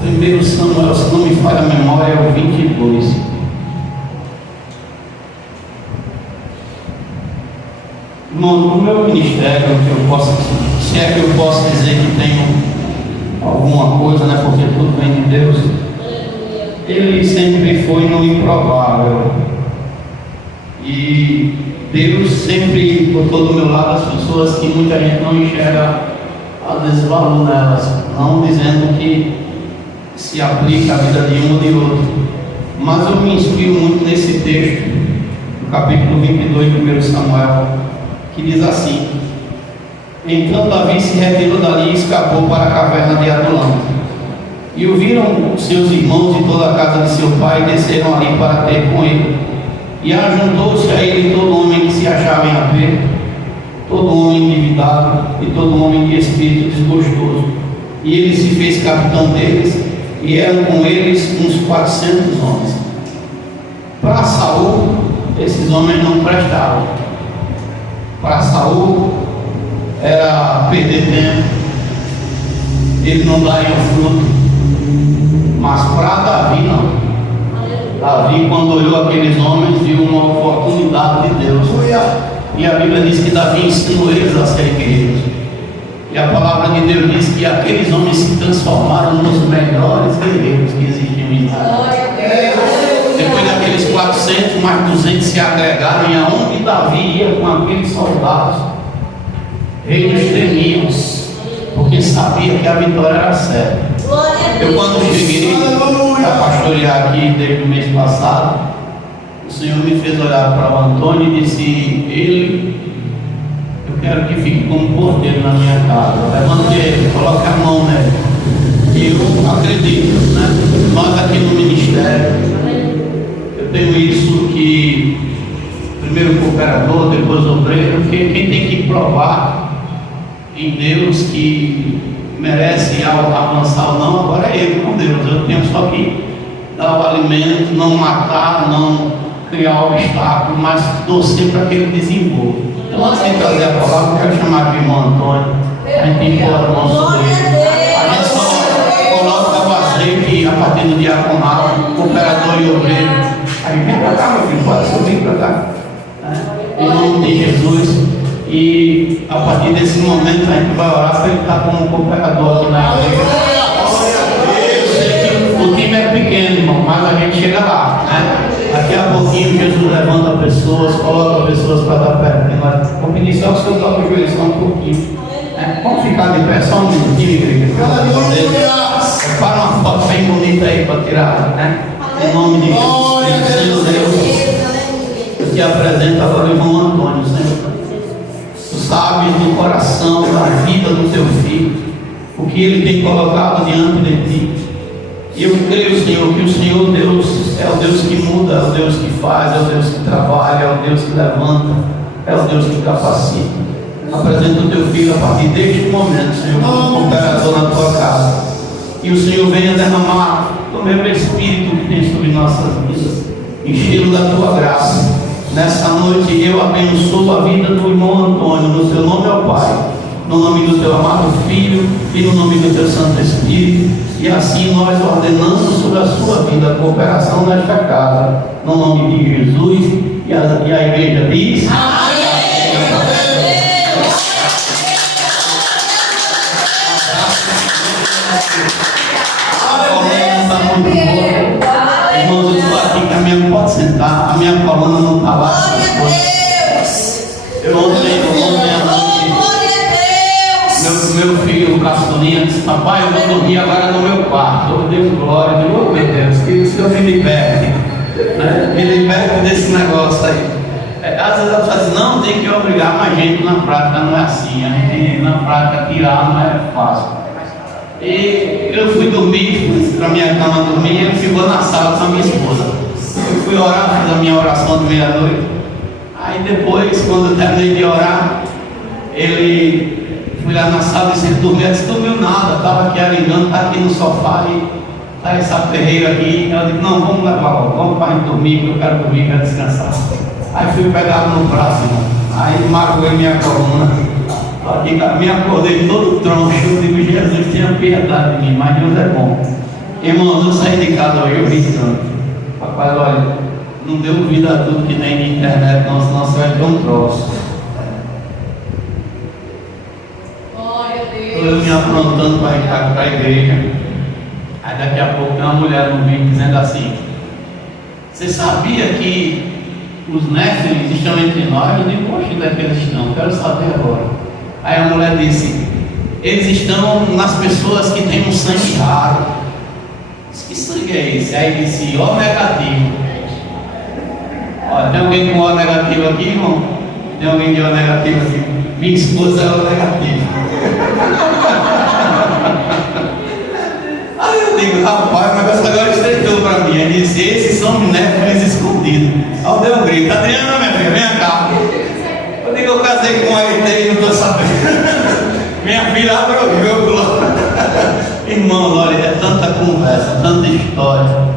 1 Samuel, se não me falha a memória, é o 22. No meu ministério, que eu posso, se é que eu posso dizer que tenho alguma coisa, né, porque tudo vem de Deus, ele sempre foi no improvável. E Deus sempre botou do meu lado as pessoas que muita gente não enxerga, às vezes, valor nelas, não dizendo que se aplica à vida de um ou de outro. Mas eu me inspiro muito nesse texto, no capítulo 22 de 1 Samuel, que diz assim: então Davi se retirou dali e escapou para a caverna de Adulam. E o viram seus irmãos e toda a casa de seu pai, e desceram ali para ter com ele. E ajuntou-se a ele todo homem que se achava em aperto, todo homem endividado e todo homem de espírito desgostoso. E ele se fez capitão deles, e eram com eles uns 400 homens. Para Saul, esses homens não prestavam. Para Saul era perder tempo, ele não daria fruto. Mas para Davi não. Davi, quando olhou aqueles homens, viu uma oportunidade de Deus. E a Bíblia diz que Davi ensinou eles a serem guerreiros. E a palavra de Deus diz que aqueles homens se transformaram nos melhores guerreiros que existiam em Israel. Depois daqueles 400, mais 200 se agregaram, e aonde Davi ia com aqueles soldados, eles temiam, porque sabia que a vitória era certa. Eu, quando cheguei a pastorear aqui desde o mês passado, o Senhor me fez olhar para o Antônio e disse: ele, eu quero que fique como porteiro na minha casa. Levante ele, coloque a mão nele. E eu acredito, né? Nós aqui no ministério, tenho isso, que primeiro cooperador, depois obreiro, porque quem tem que provar em Deus que merece avançar ou não, agora é ele com Deus. Eu tenho só que dar o alimento, não matar, não criar obstáculo, mas torcer para que ele desenvolva. Então, antes de trazer a palavra, eu quero chamar aqui o irmão Antônio, a gente impor a mão sobre ele. A gente só sei que a partir do diaconal, cooperador e obreiro, a gente vem para cá, meu filho, pode subir para cá. Em nome de Jesus. E a partir desse momento a gente vai orar para ele estar como cooperador aqui na igreja. O time é pequeno, irmão, mas a gente chega lá, né? Daqui a pouquinho Jesus levanta pessoas, coloca pessoas para dar perto. Vou pedir só que o senhor toque o joelho só um pouquinho. Vamos ficar de pé só um minutinho, igreja. Para uma foto bem bonita aí para tirar, né? Em nome de Jesus, Senhor Deus, eu te apresento agora o irmão Antônio, Senhor. Tu sabes do coração, da vida do teu filho, o que ele tem colocado diante de ti. E eu creio, Senhor, que o Senhor Deus é o Deus que muda, é o Deus que faz, é o Deus que trabalha, é o Deus que levanta, é o Deus que capacita. Apresenta o teu filho a partir deste momento, Senhor, como cooperador na tua casa. E o Senhor venha derramar o meu Espírito que tem sobre nossas vidas, enchê-lo da tua graça. Nessa noite eu abençoo a vida do irmão Antônio, no teu nome, ó Pai, no nome do teu amado Filho e no nome do teu Santo Espírito. E assim nós ordenamos sobre a sua vida a cooperação nesta casa, no nome de Jesus. E a igreja diz: amém. Está muito bom. Irmãos, eu estou aqui que a minha pode sentar, a minha coluna não está lá. Eu ontem à noite, meu filho, o Castolinha, disse: papai, eu vou dormir agora no meu quarto. Eu dei glória, eu digo: oh, meu Deus, que o Senhor me liberte, né? Me liberte desse negócio aí. Às vezes ela fala assim: não, tem que obrigar, mas gente, na prática não é assim. A gente, na prática, tirar não é fácil. E eu fui dormir, fui para minha cama dormir, e ele ficou na sala com a minha esposa. Eu fui orar, fiz a minha oração de meia-noite. Aí depois, quando eu terminei de orar, ele fui lá na sala e disse: dormiu. Eu disse: dormiu nada, estava aqui aringando, está aqui no sofá e está essa ferreira aqui. Ela disse: não, vamos levar logo, vamos para a gente dormir, que eu quero dormir, quero descansar. Aí fui pegar no braço, irmão. Aí magoei minha coluna. Aqui, me acordei todo troncho. Eu digo: Jesus, tenha piedade de mim, mas Deus é bom. Irmãos, eu saí de casa hoje, eu ri tanto. Papai, olha, não deu vida a tudo que tem na internet, não, senão você vai ter um troço. Estou eu me aprontando para ir para a igreja. Aí daqui a pouco tem uma mulher no vídeo dizendo assim: você sabia que os néfilis estão entre nós? Eu digo: poxa, onde é que eles estão? Quero saber agora. Aí a mulher disse: eles estão nas pessoas que têm um sangue raro. Disse: que sangue é esse? Aí disse: O negativo. Olha, tem alguém com O negativo aqui, irmão? Tem alguém de O negativo aqui? Minha esposa é O negativo. Aí eu digo: rapaz, o negócio agora estreitou para mim. Ele disse: esses são néfilis escondidos. Aí eu dei um grito: Adriana, minha filha, vem cá. Eu digo: eu casei com a ET e não estou sabendo. Minha filha abre o jogo. Irmão, olha, é tanta conversa, tanta história.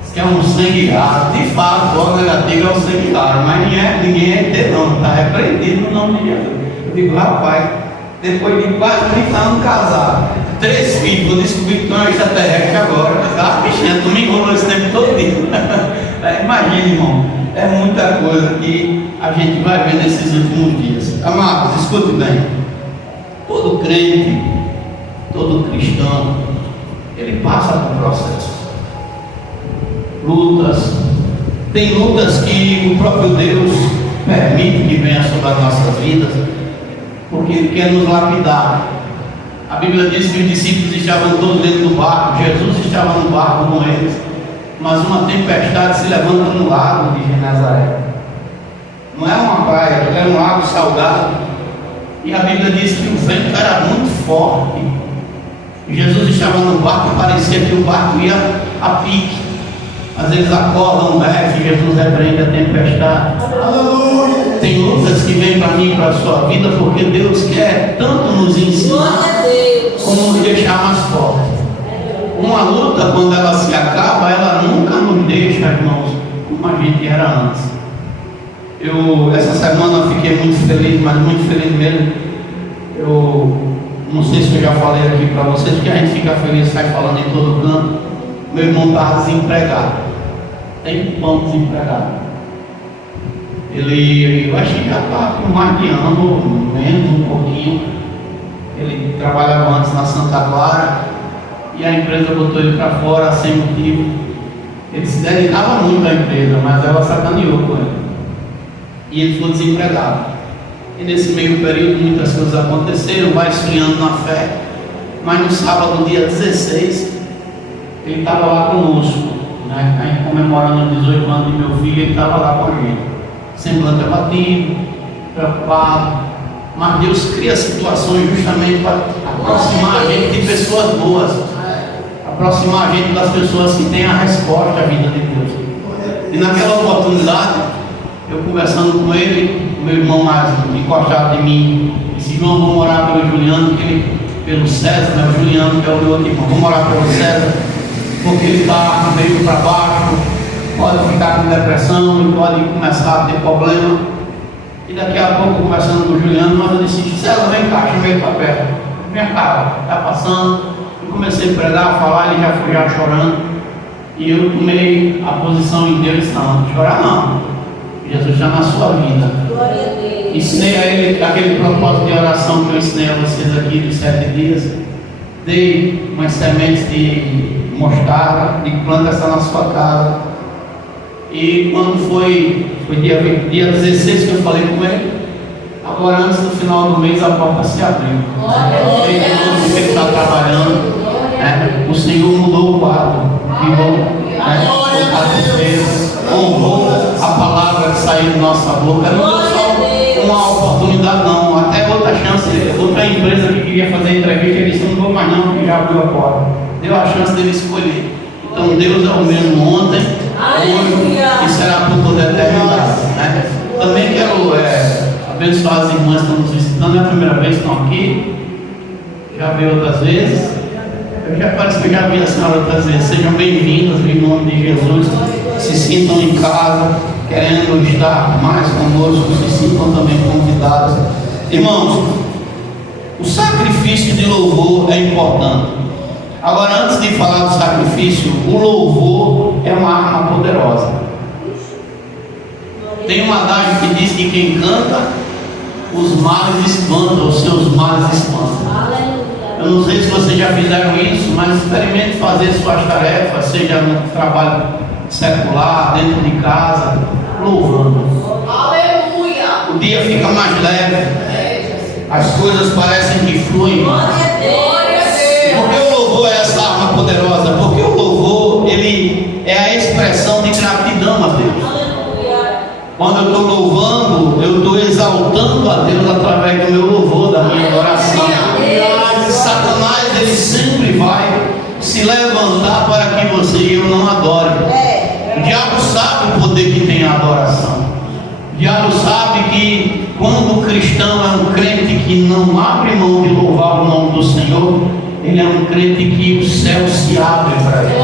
Diz que é um sangue raro. De fato, o negativo é um sangue raro, mas ninguém é ET não, está repreendido no nome de Jesus. Eu digo: rapaz, depois de quase 30 anos casado, 3 filhos, vou descobrir que tu é um extraterrestre agora. Ah, bichinha, tu me enrolou esse tempo todo. Imagina, irmão, é muita coisa que a gente vai ver nesses últimos dias. Amados, escute bem. Todo crente, todo cristão, ele passa por processos, lutas. Tem lutas que o próprio Deus permite que venha sobre as nossas vidas, porque Ele quer nos lapidar. A Bíblia diz que os discípulos estavam todos dentro do barco, Jesus estava no barco com eles, mas uma tempestade se levanta no lago de Genezaré. Não é uma praia, é um lago salgado. E a Bíblia diz que o vento era muito forte. Jesus estava no barco e parecia que o barco ia a pique. Às vezes acordam, e Jesus repreende a tempestade. Aleluia. Tem lutas que vêm para mim e para a sua vida, porque Deus quer tanto nos ensinar como nos deixar mais fortes. Uma luta, quando ela se acaba, ela nunca nos deixa, irmãos, como a gente era antes. Essa semana eu fiquei muito feliz, mas muito feliz mesmo. Eu não sei se eu já falei aqui para vocês, que a gente fica feliz, sai falando em todo canto. Meu irmão estava desempregado. Tem pão desempregado. Ele, eu acho que já está com mais de ano, menos um pouquinho. Ele trabalhava antes na Santa Clara e a empresa botou ele para fora sem motivo. Ele se dedicava muito à empresa, mas ela sacaneou com ele. E ele ficou desempregado. E nesse meio período muitas coisas aconteceram, vai esfriando na fé. Mas no sábado, dia 16, ele estava lá conosco, né? A gente comemorando os 18 anos de meu filho, ele estava lá com a gente. Semblante abatido, preocupado, mas Deus cria situações justamente para aproximar a gente de pessoas boas, aproximar a gente das pessoas que têm a resposta à vida de Deus. E naquela oportunidade, eu conversando com ele, meu irmão mais encostado de mim, disse: João, vou morar pelo Juliano, pelo César, né? O Juliano que é o meu outro irmão, vou morar pelo César, porque ele está meio para baixo, pode ficar com depressão e pode começar a ter problema. E daqui a pouco, conversando com o Juliano, mas eu disse: César, vem cá, chamei ele para perto. Vem cá, está passando. Eu comecei a pregar, a falar, ele já foi já chorando. E eu tomei a posição em Deus: não, chorar não. Jesus está na sua vida. Glória a Deus. Ensinei a ele aquele propósito de oração que eu ensinei a vocês aqui dos 7 dias. Dei umas sementes de mostarda, de planta está na sua casa. E quando foi dia 16 que eu falei com ele, agora antes do final do mês a porta se abriu. Ele está trabalhando, né? O Senhor mudou o quadro, virou, né? O quadro fez, honrou a palavra que saiu de nossa boca. Não deu só uma oportunidade, não, até outra chance. Outra empresa que queria fazer entrevista, ele disse: não vou mais não, porque já abriu a porta. Deu a chance dele escolher. Então Deus é o mesmo ontem, hoje e será por toda a eternidade, né? Também quero abençoar as irmãs que estão nos visitando. É a primeira vez que estão aqui, já vi outras vezes. Parece que eu já vi a senhora outras vezes. Sejam bem-vindas em nome de Jesus. Se sintam em casa, querendo estar mais conosco, se sintam também convidados. Irmãos, o sacrifício de louvor é importante. Agora, antes de falar do sacrifício, o louvor é uma arma poderosa. Tem uma adagio que diz que quem canta, os males espanta, os seus males espantam. Eu não sei se vocês já fizeram isso, mas experimente fazer suas tarefas, seja no trabalho secular, dentro de casa, louvando. Aleluia! O dia fica mais leve, as coisas parecem que fluem mais. Porque o louvor é essa arma poderosa? Porque o louvor, ele é a expressão de gratidão a Deus. Quando eu estou louvando, eu estou exaltando a Deus através do meu louvor, da minha adoração. Satanás, ele sempre vai se levantar para que você e eu não adore. O diabo sabe o poder que tem a adoração. O diabo sabe que quando o cristão é um crente que não abre mão de louvar o nome do Senhor, ele é um crente que o céu se abre para ele.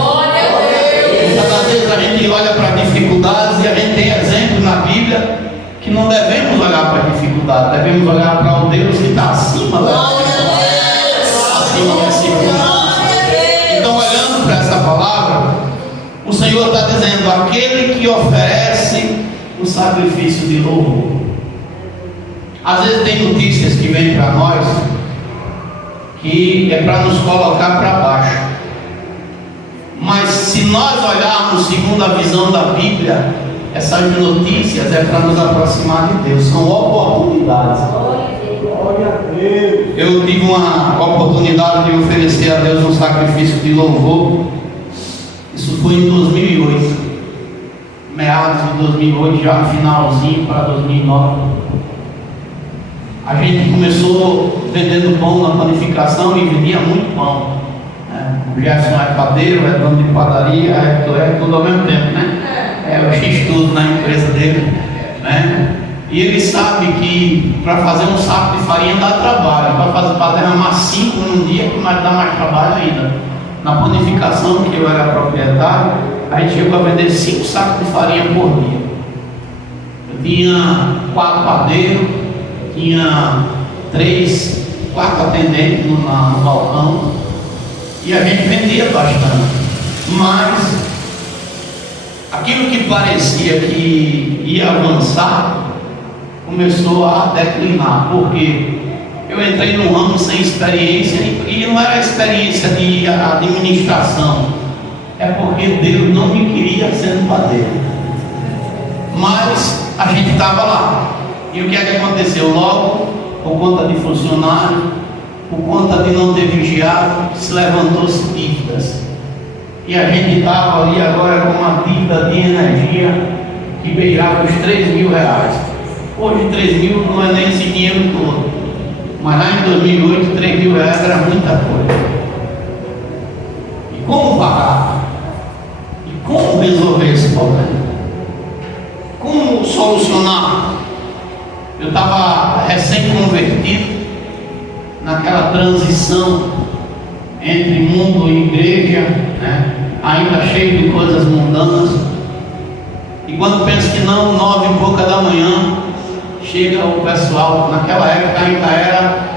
Muitas vezes a gente olha para dificuldades e a gente tem exemplo na Bíblia que não devemos olhar para a dificuldade, devemos olhar para o Deus que está acima da dificuldade, acima das circunstâncias. Então, olhando para essa palavra, o Senhor está dizendo: aquele que oferece o sacrifício de louvor. Às vezes tem notícias que vêm para nós que é para nos colocar para baixo. Mas se nós olharmos segundo a visão da Bíblia, essas notícias é para nos aproximar de Deus, são oportunidades. Eu tive uma oportunidade de oferecer a Deus um sacrifício de louvor. Isso foi em 2008, meados de 2008, já no finalzinho para 2009. A gente começou vendendo pão na panificação e vendia muito pão. O Gerson é padeiro, é dono de padaria, é tudo ao mesmo tempo, né? Eu fiz tudo na empresa dele, né? E ele sabe que para fazer um saco de farinha dá trabalho, para derramar 5 num dia, mas dá mais trabalho ainda. Na panificação, que eu era proprietário, a gente chegou a vender 5 sacos de farinha por dia. Eu tinha 4 padeiros, tinha 4 atendentes no balcão, e a gente vendia bastante. Mas aquilo que parecia que ia avançar começou a declinar, porque eu entrei no ramo sem experiência, e não era experiência de administração, é porque Deus não me queria sendo padeiro. Mas a gente estava lá, e o que é que aconteceu? Logo, por conta de funcionário, por conta de não ter vigiado, se levantou-se dívidas, e a gente estava ali agora com uma dívida de energia que beirava os 3 mil reais. Hoje 3 mil não é nem esse dinheiro todo, mas lá em 2008 3 mil reais era muita coisa. E como pagar? E como resolver esse problema? Como solucionar? Eu estava recém-convertido, naquela transição entre mundo e igreja, né? Ainda cheio de coisas mundanas. E quando penso que não, 9 e pouca da manhã, chega o pessoal. Naquela época ainda era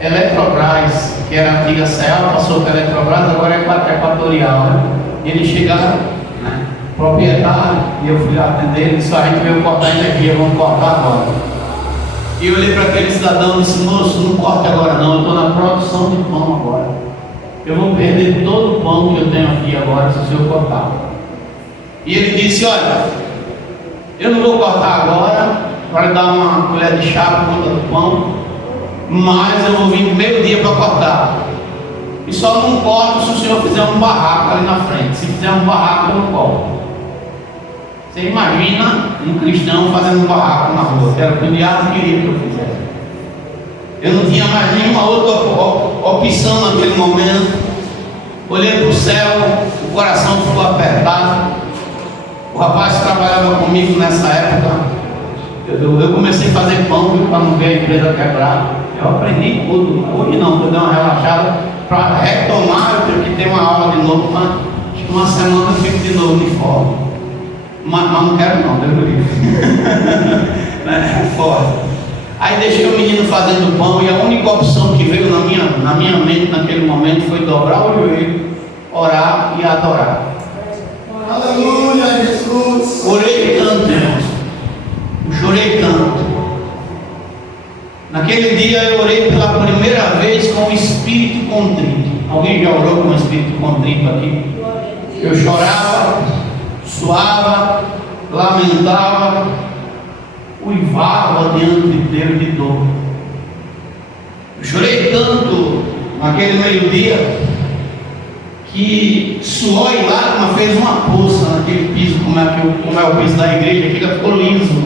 Eletrobras, que era a antiga CEA, passou para Eletrobras, agora é Equatorial, né? Eles chegaram, né? Proprietário, e eu fui lá atender. Ele disse: a gente veio cortar energia, vamos cortar agora. E eu olhei para aquele cidadão e disse: moço, não corte agora não, eu estou na produção de pão agora. Eu vou perder todo o pão que eu tenho aqui agora se o senhor cortar. E ele disse: olha, eu não vou cortar agora, para dar uma colher de chá por conta do pão, mas eu vou vir meio-dia para cortar. E só não corto se o senhor fizer um barraco ali na frente. Se fizer um barraco, eu não corto. Você imagina um cristão fazendo um barraco na rua, que era o que o diabo queria que eu fizesse. Eu não tinha mais nenhuma outra opção naquele momento. Olhei para o céu, o coração ficou apertado. O rapaz que trabalhava comigo nessa época, eu comecei a fazer pão para não ver a empresa quebrar. Eu aprendi tudo. Hoje não, eu dei uma relaxada para retomar. Eu tive que ter uma aula de novo, mas acho que uma semana eu fico de novo de folga. Mas não quero não, Deus me livre. É forte. Aí deixei o menino fazendo pão, e a única opção que veio na minha mente naquele momento foi dobrar o joelho, orar e adorar. Aleluia, Jesus. Orei tanto, irmãos. Eu chorei tanto. Naquele dia eu orei pela primeira vez com o espírito contrito. Alguém já orou com o espírito contrito aqui? Eu chorava, suava, lamentava, uivava diante de Deus de dor. Eu chorei tanto naquele meio-dia que suor e lágrima fez uma poça naquele piso, como é o piso da igreja, que ficou liso,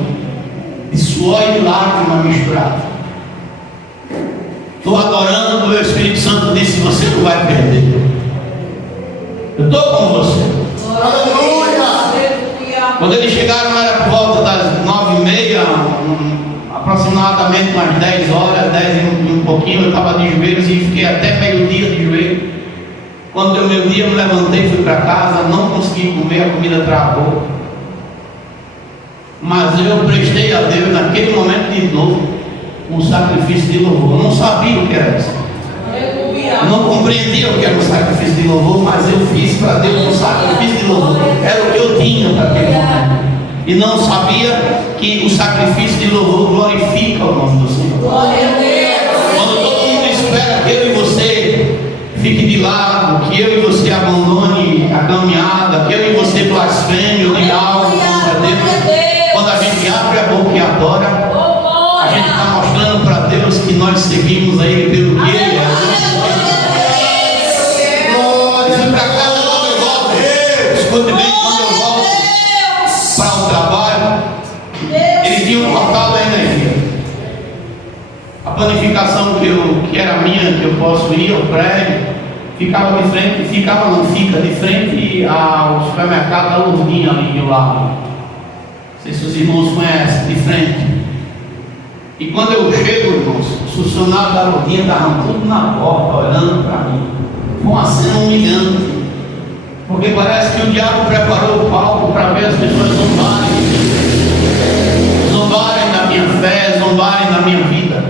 de suor e lágrima misturado. Estou adorando, o Espírito Santo disse: você não vai perder. Eu estou com você. Aleluia. Quando eles chegaram era por volta das 9h30, aproximadamente umas 10 horas, 10 e um pouquinho. Eu estava de joelhos e fiquei até meio-dia de joelho. Quando deu meio-dia, eu me levantei, fui para casa, não consegui comer, a comida travou. Mas eu prestei a Deus naquele momento de novo um sacrifício de louvor. Eu não sabia o que era isso. Eu não compreendia o que era um sacrifício de louvor, mas eu fiz para Deus um sacrifício de louvor. Era o que eu tinha para aquele momento. E não sabia que o sacrifício de louvor glorifica o nome do Senhor. Quando todo mundo espera que eu e você fique de lado, que eu e você abandone a caminhada, que eu e você blasfeme ou diga algo contra Deus, quando a gente abre a boca e adora, a gente está mostrando para Deus que nós seguimos a Ele pelo que Ele é. Fui para casa, quando eu volto, escute bem, quando eu volto para o trabalho, eles tinham cortado a energia. A planificação que era minha, que eu posso ir ao prédio, ficava de frente, fica de frente ao supermercado da Lourdinha ali de lado. Não sei se os irmãos conhecem, de frente. E quando eu chego, irmãos, os funcionários da Lourdinha estavam tudo na porta, olhando para mim. Foi uma cena humilhante, porque parece que o diabo preparou o palco para ver as pessoas zombarem da minha fé, zombarem da minha vida.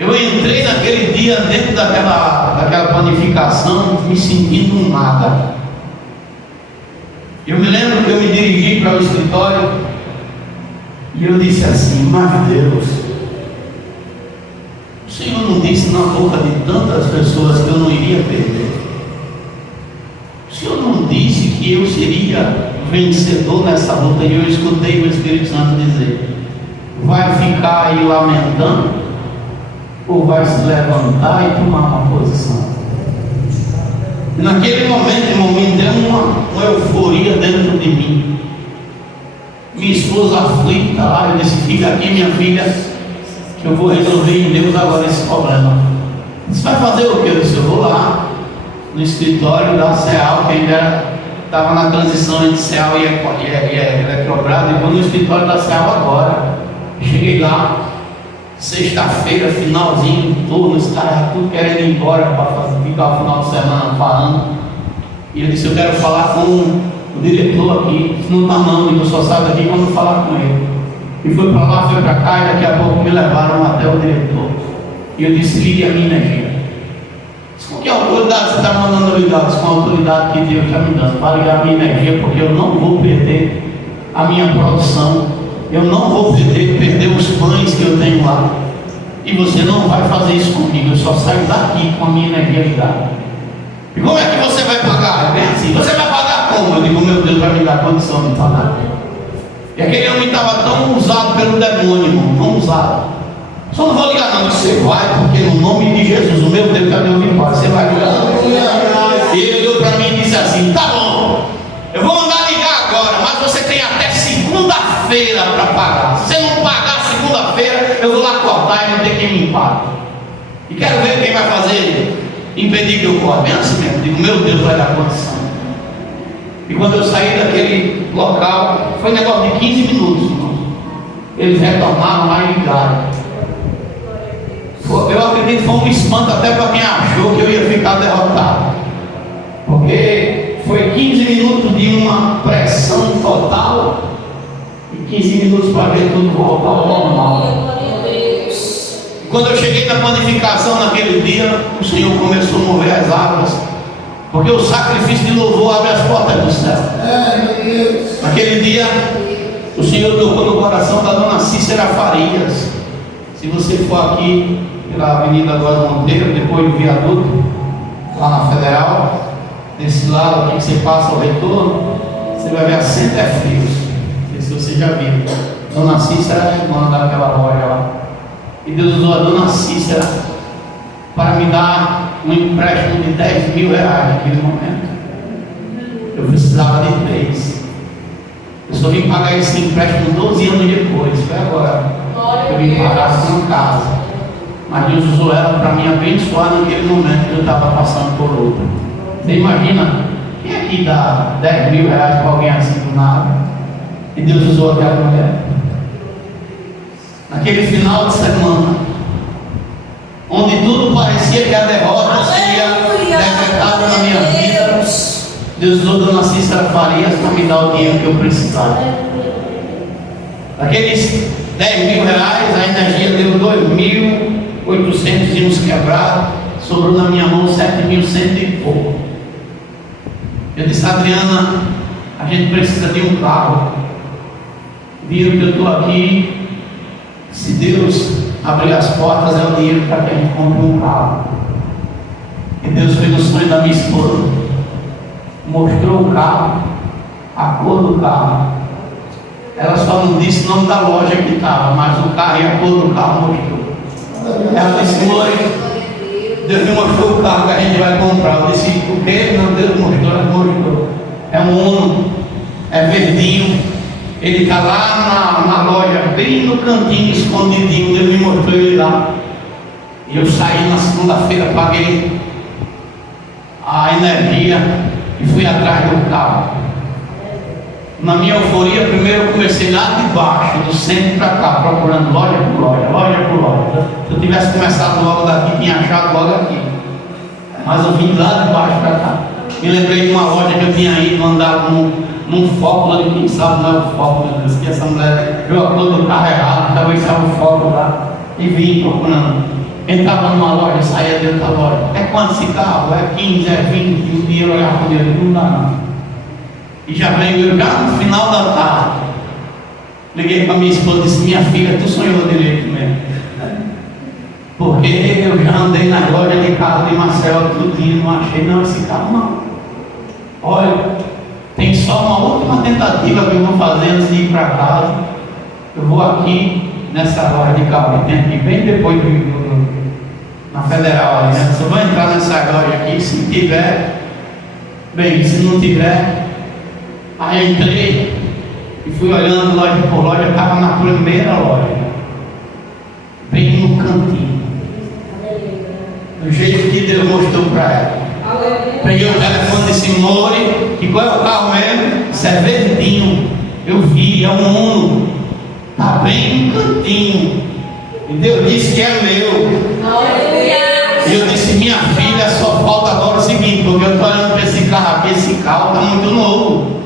Eu entrei naquele dia dentro daquela planificação, me sentindo nada. Eu me lembro que eu me dirigi para o escritório e eu disse assim: mas Deus, o Senhor não disse na boca de tantas pessoas que eu não iria perder? O Senhor não disse que eu seria vencedor nessa luta? E eu escutei o Espírito Santo dizer: vai ficar aí lamentando, ou vai se levantar e tomar uma posição? E naquele momento, irmão, me deu uma euforia dentro de mim. Minha esposa aflita lá, eu disse: fica aqui, minha filha, que eu vou resolver em Deus agora esse problema. Você vai fazer o quê? Eu disse: eu vou lá no escritório da CEAL, que ainda estava na transição entre CEAL e Eletrobrado, e vou no escritório da CEAL agora. Cheguei lá, sexta-feira, finalzinho do turno, os caras tudo querendo ir embora para ficar o final de semana falando. E eu disse: eu quero falar com o diretor aqui. Se não está não, eu só saio daqui quando falar com ele. E fui para lá, fui para cá, e daqui a pouco me levaram até o diretor. E eu disse: ligue a minha energia. Com que autoridade você está mandando ligar? Com a autoridade que Deus está me dando para ligar a minha energia, porque eu não vou perder a minha produção, eu não vou perder os pães que eu tenho lá, e você não vai fazer isso comigo. Eu só saio daqui com a minha energia ligada. E como é que você vai pagar? É bem assim: você vai pagar como? Eu digo: meu Deus vai me dar condição de pagar. E aquele homem estava tão usado pelo demônio, irmão, tão usado. Só não vou ligar não. Você vai, porque no nome de Jesus, o meu Deus já deu vitória, você vai ligar. E ele olhou para mim e disse assim: tá bom, eu vou mandar ligar agora, mas você tem até segunda-feira para pagar. Se você não pagar segunda-feira, eu vou lá cortar e não tem quem me pague. E quero ver quem vai fazer impedir que eu corte. Bem assim mesmo. Digo: meu Deus vai dar condição. E quando eu saí daquele local, foi um negócio de 15 minutos, irmão. Eles retornaram lá e ligaram. Eu acredito que foi um espanto até para quem achou que eu ia ficar derrotado, porque foi 15 minutos de uma pressão total e 15 minutos para ver tudo voltar ao normal. E quando eu cheguei na planificação naquele dia, o Senhor começou a mover as águas, porque o sacrifício de louvor abre as portas do céu. Naquele dia, o Senhor tocou no coração da dona Cícera Farias. Se você for aqui pela Avenida Eduardo Monteiro, depois do viaduto, lá na Federal, desse lado aqui que você passa o retorno, você vai ver a Santa Frios. Não sei se você já viu. Dona Cícera é irmã daquela loja lá. E Deus usou a Dona Cícera para me dar um empréstimo de 10 mil reais naquele momento. Eu precisava de 3. Eu só vim pagar esse empréstimo 12 anos depois. Foi agora. Eu vim pagar uma casa. Mas Deus usou ela para me abençoar naquele momento que eu estava passando por outra. Você imagina, quem aqui dá 10 mil reais para alguém assim do nada? E Deus usou aquela mulher. Naquele final de semana, onde tudo parecia que a derrota seria decretada na minha vida, Deus usou Dona Cícera Farias para me dar o dinheiro que eu precisava. Aqueles 10 mil reais, a energia deu 2.800 e uns quebrados, sobrou na minha mão 7.100 e pouco. Eu disse: Adriana, a gente precisa de um carro. Viram que eu estou aqui, se Deus abrir as portas, é o dinheiro para que a gente compre um carro. E Deus fez o sonho da minha esposa, mostrou o carro, a cor do carro. Ela só não disse o nome da loja que estava, mas o carro e a cor do carro mostrou. Ela disse: mãe, Deus me mostrou o carro que a gente vai comprar. Eu disse: o que? Não, Deus mostrou, ela mostrou. É um Uno, é verdinho. Ele está lá na loja, bem no cantinho, escondidinho. Deus me mostrou ele lá. E eu saí na segunda-feira, paguei a energia e fui atrás do carro. Na minha euforia, primeiro eu comecei lá de baixo, do centro para cá, procurando loja por loja, loja por loja. Se eu tivesse começado logo daqui, tinha achado logo aqui. Mas eu vim lá de baixo para cá. Me lembrei de uma loja que eu tinha ido, andava num foco lá de quem sabe, não é o foco, meu Deus, que essa mulher viu a cor do carro errado, talvez estava o foco lá, e vim procurando. entrava numa loja, saía dentro da loja. É quanto esse carro? É 15, é 20, e o dinheiro olhava para ele, não dá não. E já veio eu já no final da tarde. Liguei para minha esposa e disse: minha filha, tu sonhou direito mesmo. Porque eu já andei na loja de carro de Marcelo tudinho, não achei não esse carro não. Olha, tem só uma última tentativa que eu vou fazer antes de ir para casa. Eu vou aqui nessa loja de carro que tem aqui, bem depois na Federal ali, né? Só vou entrar nessa loja aqui, se tiver, bem, se não tiver. Aí eu entrei e fui olhando loja por loja, eu estava na primeira loja, bem no cantinho, do jeito que Deus mostrou para ela. Peguei o telefone desse More, que qual é o carro mesmo? Isso é verdinho. Eu vi, é um Uno, está bem no cantinho. E Deus disse que é meu. E eu disse: minha filha, só falta agora o seguinte, porque eu estou olhando para esse carro aqui, esse carro está muito novo.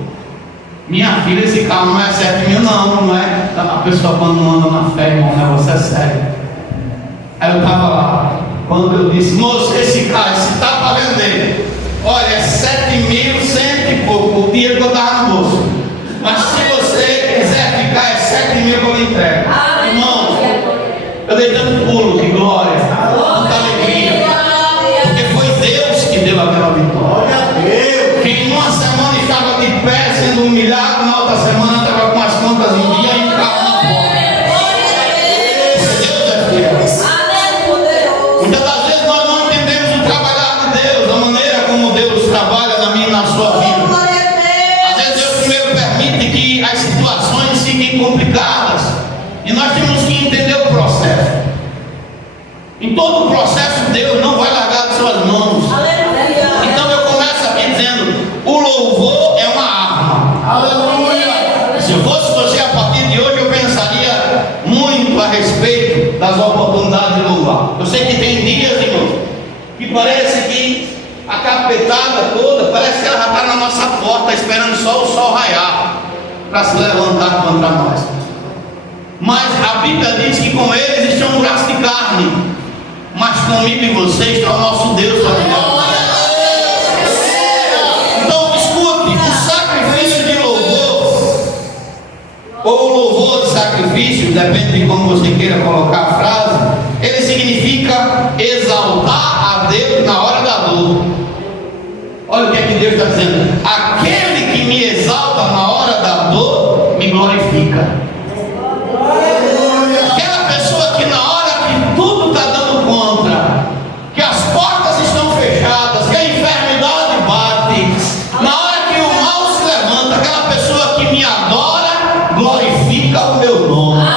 Minha filha, esse carro não é 7 mil não é? A pessoa quando não anda na fé, irmão, o negócio é sério. Aí eu estava lá, quando eu disse: moço, esse carro, esse está para vender. Olha, é 7.100 e pouco, o dinheiro que eu estava no bolso. Mas se você quiser ficar, é 7 mil que eu lhe entrego. Irmão, eu dei tanto pulo de glória, tanta alegria, porque foi Deus que deu aquela vitória. Quem numa semana estava de pé sendo humilhado, na outra semana estava com as contas em dia e ficava na porta. Deus é fiel. Muitas das vezes nós não entendemos o trabalhar de Deus, a maneira como Deus trabalha na minha e na sua vida. Às vezes Deus primeiro permite que as situações fiquem complicadas e nós temos que entender o processo. Em todo o processo, Deus não vai largar de suas mãos. Então eu começo aqui dizendo: o louvor é uma arma. Aleluia. Se eu fosse você, a partir de hoje eu pensaria muito a respeito das oportunidades de louvar. Eu sei que tem dias, irmãos, que parece que a capetada toda, parece que ela já está na nossa porta esperando só o sol raiar para se levantar contra nós. Mas a Bíblia diz que com eles estão um braço de carne, mas comigo e vocês está o nosso Deus familiar. Então escute, o sacrifício de louvor, ou louvor de sacrifício, depende de como você queira colocar a frase, ele significa exaltar a Deus na hora da dor. Olha o que é que Deus está dizendo: aquele que me exalta na hora da dor, me glorifica. Aquela pessoa que na hora que tudo está dando contra, que as portas estão fechadas, que a enfermidade bate, na hora que o mal se levanta, aquela pessoa que me adora, glorifica o meu nome.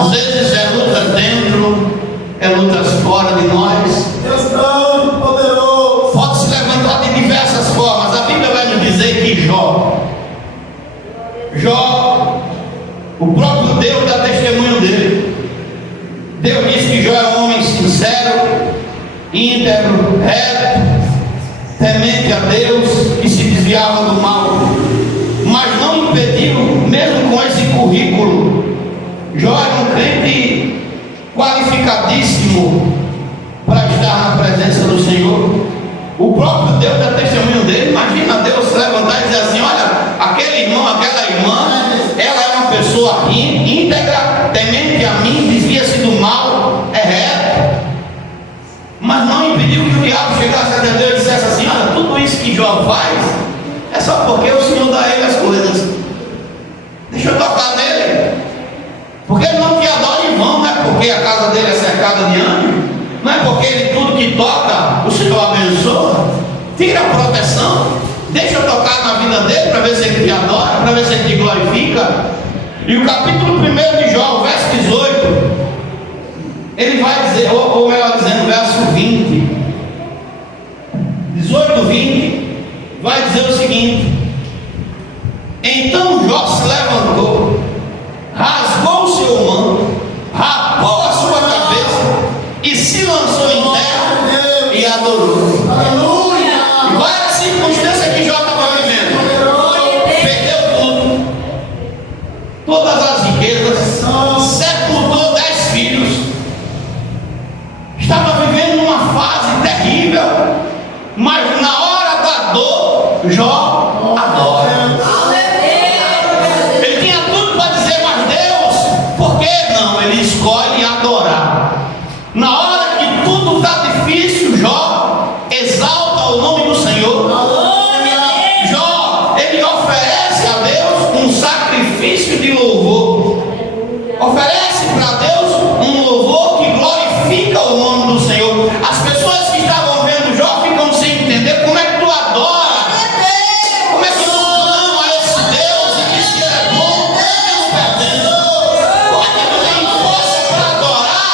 Às vezes é luta dentro, é lutas fora de nós. Deus tão poderoso. Pode se levantar de diversas formas. A Bíblia vai nos dizer que Jó, o próprio Deus dá testemunho dele. Deus diz que Jó é um homem sincero, íntegro, reto, temente a Deus, que se desviava do mal, mas não impediu, mesmo com esse currículo. Jó era um crente qualificadíssimo para estar na presença do Senhor. O próprio Deus dá testemunho dele. Imagina Deus se levantar e dizer assim: olha, aquele irmão, aquela irmã, ela é uma pessoa íntegra, temente a mim, desvia-se do mal, é reto, mas não impediu que o diabo chegasse a Deus e dissesse assim: olha, tudo isso que Jó faz é só porque o Senhor dá a ele as coisas. Deixa eu tocar nele, porque ele não te adora em vão. Não é porque a casa dele é cercada de anjos, não é porque ele tudo que toca o Senhor abençoa. Tira a proteção, deixa eu tocar na vida dele para ver se ele te adora, para ver se ele te glorifica. E o capítulo 1 de Jó, o verso 18, ele vai dizer, ou melhor dizendo, verso 20, 18, 20, vai dizer o seguinte: então Jó se levantou, rasgou o seu manto, rapou a sua cabeça e se lançou em terra e adorou. Aleluia. E qual era a circunstância que Jó estava vivendo? Perdeu tudo, todas as riquezas, Jó adora. Ele tinha tudo para dizer, mas Deus, por que não? Ele escolhe adorar. Na hora que tudo está difícil, Jó exalta o nome do Senhor. Jó, ele oferece a Deus um sacrifício de louvor. Oferece para Deus um louvor que glorifica o nome do Senhor. As pessoas que estavam vendo Jó ficam sem entender como é que tu adora. Como é que tu clama a esse Deus e diz que ele é bom, mesmo perdendo? Como é que tu tem força para adorar,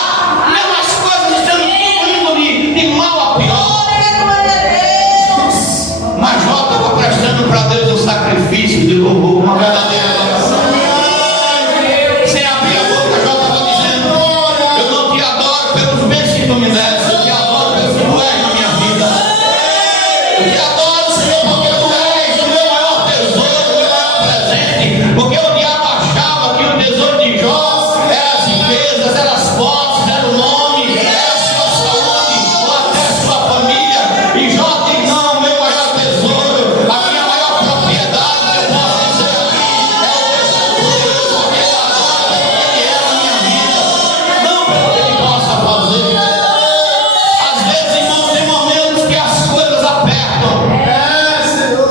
mesmo as coisas estão indo de mal a pior? Mas Jó estava prestando para Deus um sacrifício de louvor, uma verdadeira adoração. Sem abrir a boca, Jó estava dizendo: eu não te adoro pelos bens que tu me deste, eu te adoro pelo que tu és na minha vida. Eu te adoro, Senhor, porque tu és o meu maior tesouro, o meu maior presente. Porque o diabo achava que o tesouro de Jó era as riquezas, eram as posses, era o nome, era a sua saúde, ou até a sua família. E Jó diz: não, o meu maior tesouro, a minha maior propriedade, eu posso dizer aqui, é o tesouro, porque eu adoro ele é na minha vida, não pelo que ele possa fazer. Às vezes, irmãos, tem momentos que as coisas apertam.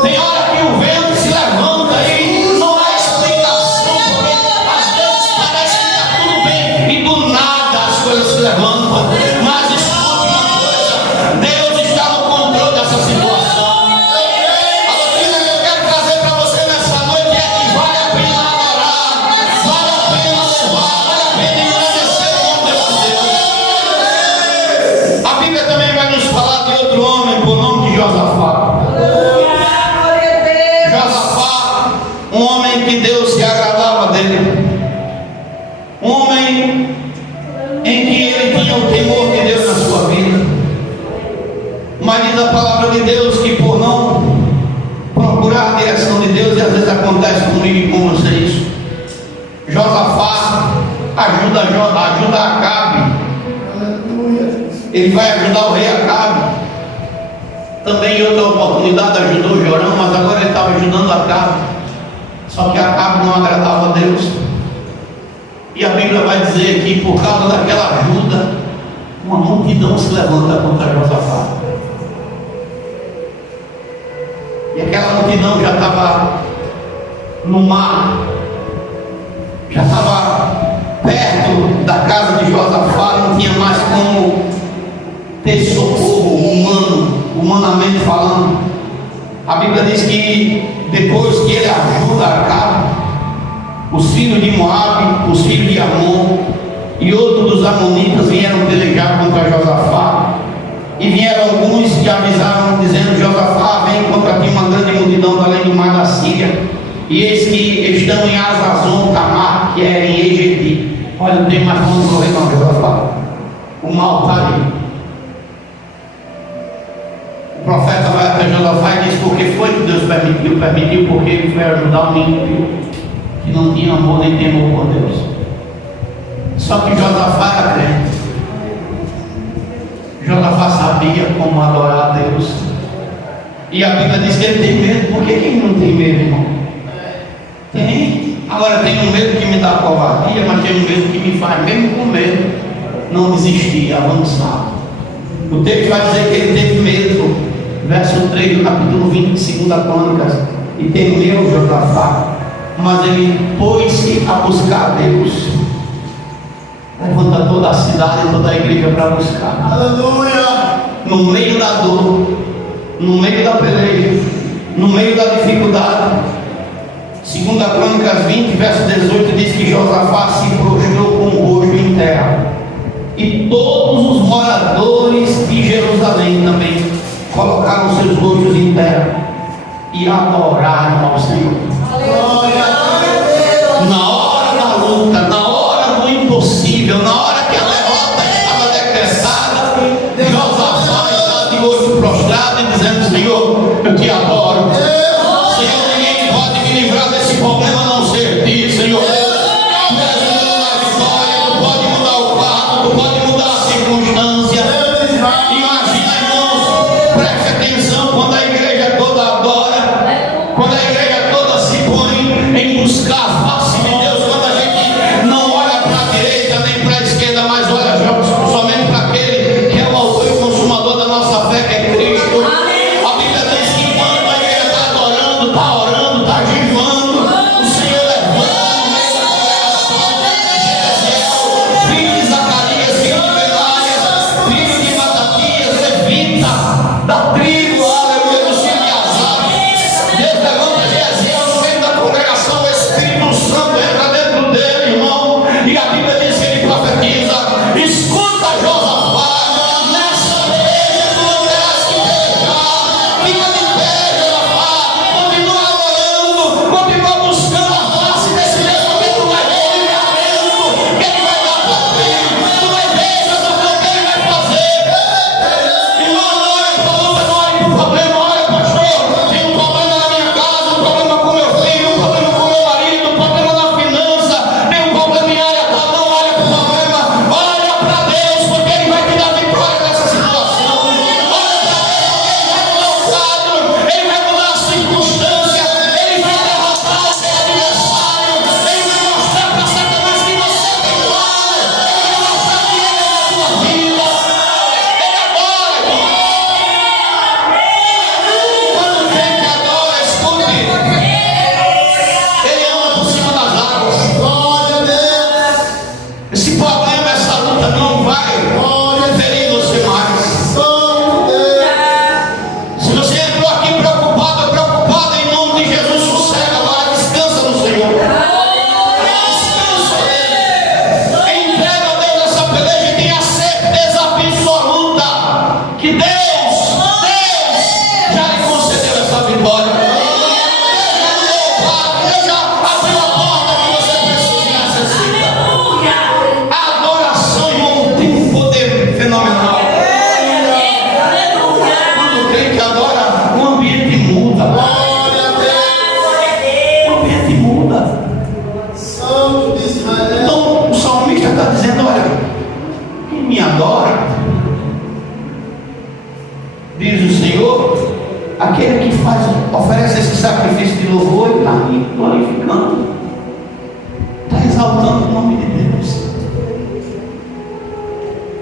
Tem hora que o vento se levanta e não há explicação, porque às vezes parece que está tudo bem e do nada as coisas se levantam. Mas escute uma coisa: Deus está no controle dessa situação. A doutrina que eu quero trazer para você nessa noite é que vale a pena adorar, vale a pena louvar, vale a pena engrandecer o nome desse Deus. A Bíblia também vai nos falar de outro homem por nome de Josafá. Josafá, um homem que Deus se agradava dele, um homem em que ele tinha o temor de Deus na sua vida. Mas diz a palavra de Deus que por não procurar a direção de Deus, e às vezes acontece comigo e com vocês, Josafá ajuda Acabe. Ele vai ajudar o rei Acabe. Também em outra oportunidade ajudou Jorão, mas agora ele estava ajudando Acabe. Só que Acabe não agradava a Deus. E a Bíblia vai dizer que por causa daquela ajuda, uma multidão se levanta contra Josafá. E aquela multidão já estava no mar, já estava perto da casa de Josafá, não tinha mais como ter socorro humano, humanamente falando. A Bíblia diz que depois que ele ajuda Acabe, os filhos de Moabe, os filhos de Amon e outros dos amonitas vieram pelejar contra Josafá. E vieram alguns que avisaram, dizendo: Josafá, vem contra ti uma grande multidão da além do mar da Síria, e eis que estão em Azazon Tamar, que é em Egedi. Olha, não tem mais como correr não, Josafá. O mal está ali. O profeta vai até Josafá e diz: por que foi que Deus permitiu? Permitiu porque ele foi ajudar um ímpio que não tinha amor nem temor por Deus. Só que Josafá era crente. Josafá sabia como adorar a Deus. E a Bíblia diz que ele tem medo. Por que quem não tem medo, irmão? Tem. Agora tem um medo que me dá covardia, mas tem um medo que me faz, mesmo com medo, não desistir, avançar. O texto vai dizer que ele teve medo. Verso 3 do capítulo 20 de 2 Crônicas. E temeu Josafá, mas ele pôs-se a buscar a Deus. Levanta toda a cidade, toda a igreja para buscar. Aleluia! No meio da dor, no meio da peleja, no meio da dificuldade. 2 Crônicas 20, verso 18 diz que Josafá se prostrou com o rosto em terra. E todos os moradores de Jerusalém também colocaram seus rostos em terra e adoraram ao Senhor. Na hora da luta, na hora do impossível, na hora que a derrota estava decretada, Josafá estava de rosto prostrado e dizendo: Senhor, eu te adoro. Senhor, ninguém pode me livrar desse problema a não ser ti, Senhor. Tu és o dono da vitória, tu pode mudar o quadro, tu pode mudar a circunstância. Imagina, irmãos, preste atenção, quando a igreja toda adora, Senhor, aquele que oferece esse sacrifício de louvor, ele está ali glorificando, está exaltando o nome de Deus.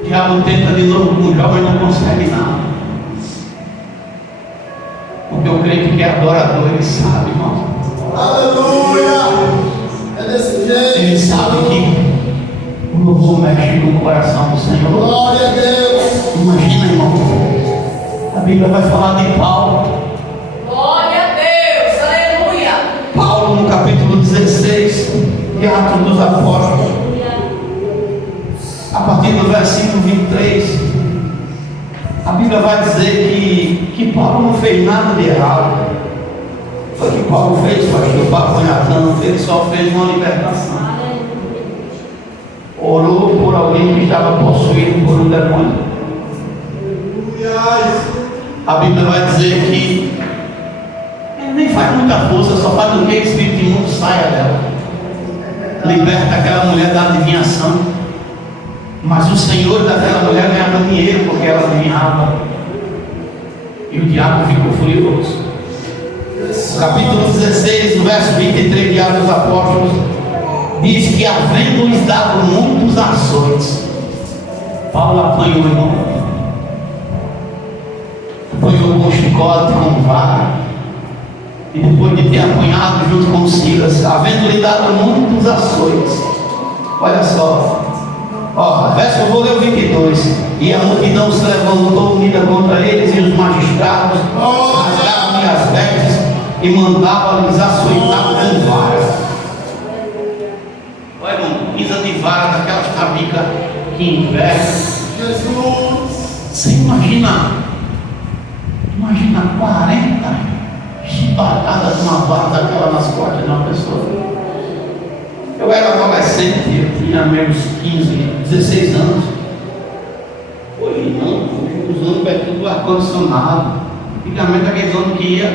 O diabo tenta de novo com o jovem, não consegue nada. Porque o crente que é adorador, ele sabe, irmão. Aleluia! É desse jeito. Ele sabe que o louvor mexe com o coração do Senhor. Glória a Deus. Imagina, irmão, a Bíblia vai falar de Paulo. Glória a Deus, aleluia. Paulo, no capítulo 16 de Atos dos Apóstolos, a partir do versículo 23, a Bíblia vai dizer que Paulo não fez nada de errado. Foi o que Paulo fez, pastor Papunhatão, ele só fez uma libertação. Orou por alguém que estava possuído por um demônio. A Bíblia vai dizer que ele nem faz muita força, só faz o que o espírito imundo saia dela. Liberta aquela mulher da adivinhação. Mas o Senhor daquela mulher ganhava dinheiro porque ela adivinhava. E o diabo ficou furioso. O capítulo 16, no verso 23 de Atos dos Apóstolos, diz que havendo-lhes dado muitos açoites, Paulo apanhou, irmão. Apanhou com chicote, com vara. E depois de ter apanhado junto com Silas, havendo-lhe dado muitos açoites. Olha só. Eu vou ler o 22. E a multidão se levantou unida contra eles, e os magistrados rasgaram-lhe as vestes e mandavam-lhes açoitar com vara. Olha, irmão, pisa de vara daquelas tabicas que invertem. Você imagina 40 chibatadas de uma vara daquela nas costas de uma pessoa. Eu era adolescente, eu tinha meus 15, 16 anos. Hoje não, os ônibus é tudo ar-condicionado. Antigamente aqueles ônibus que ia,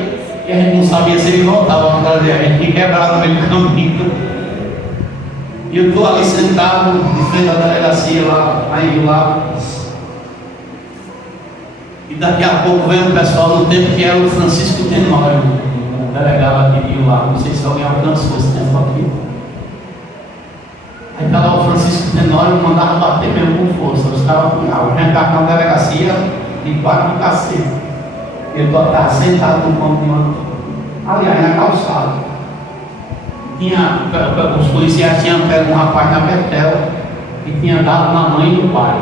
e a gente não sabia se ele voltava para trazer a gente, que quebrava no meio do caminho. E eu estou ali sentado, em frente da delegacia lá. E daqui a pouco vem um pessoal no tempo que era o Francisco Tenório, o delegado de Rio lá. Não sei se alguém alcançou esse tempo aqui. Aí estava o Francisco Tenório, mandava bater mesmo com força. Os caras apunhavam. A gente estava na delegacia de quatro do cacete. Ele estava sentado no ponto de mão. Aliás, na calçada. Os policiais tinham pego um rapaz na Betel e tinha dado na mãe do pai.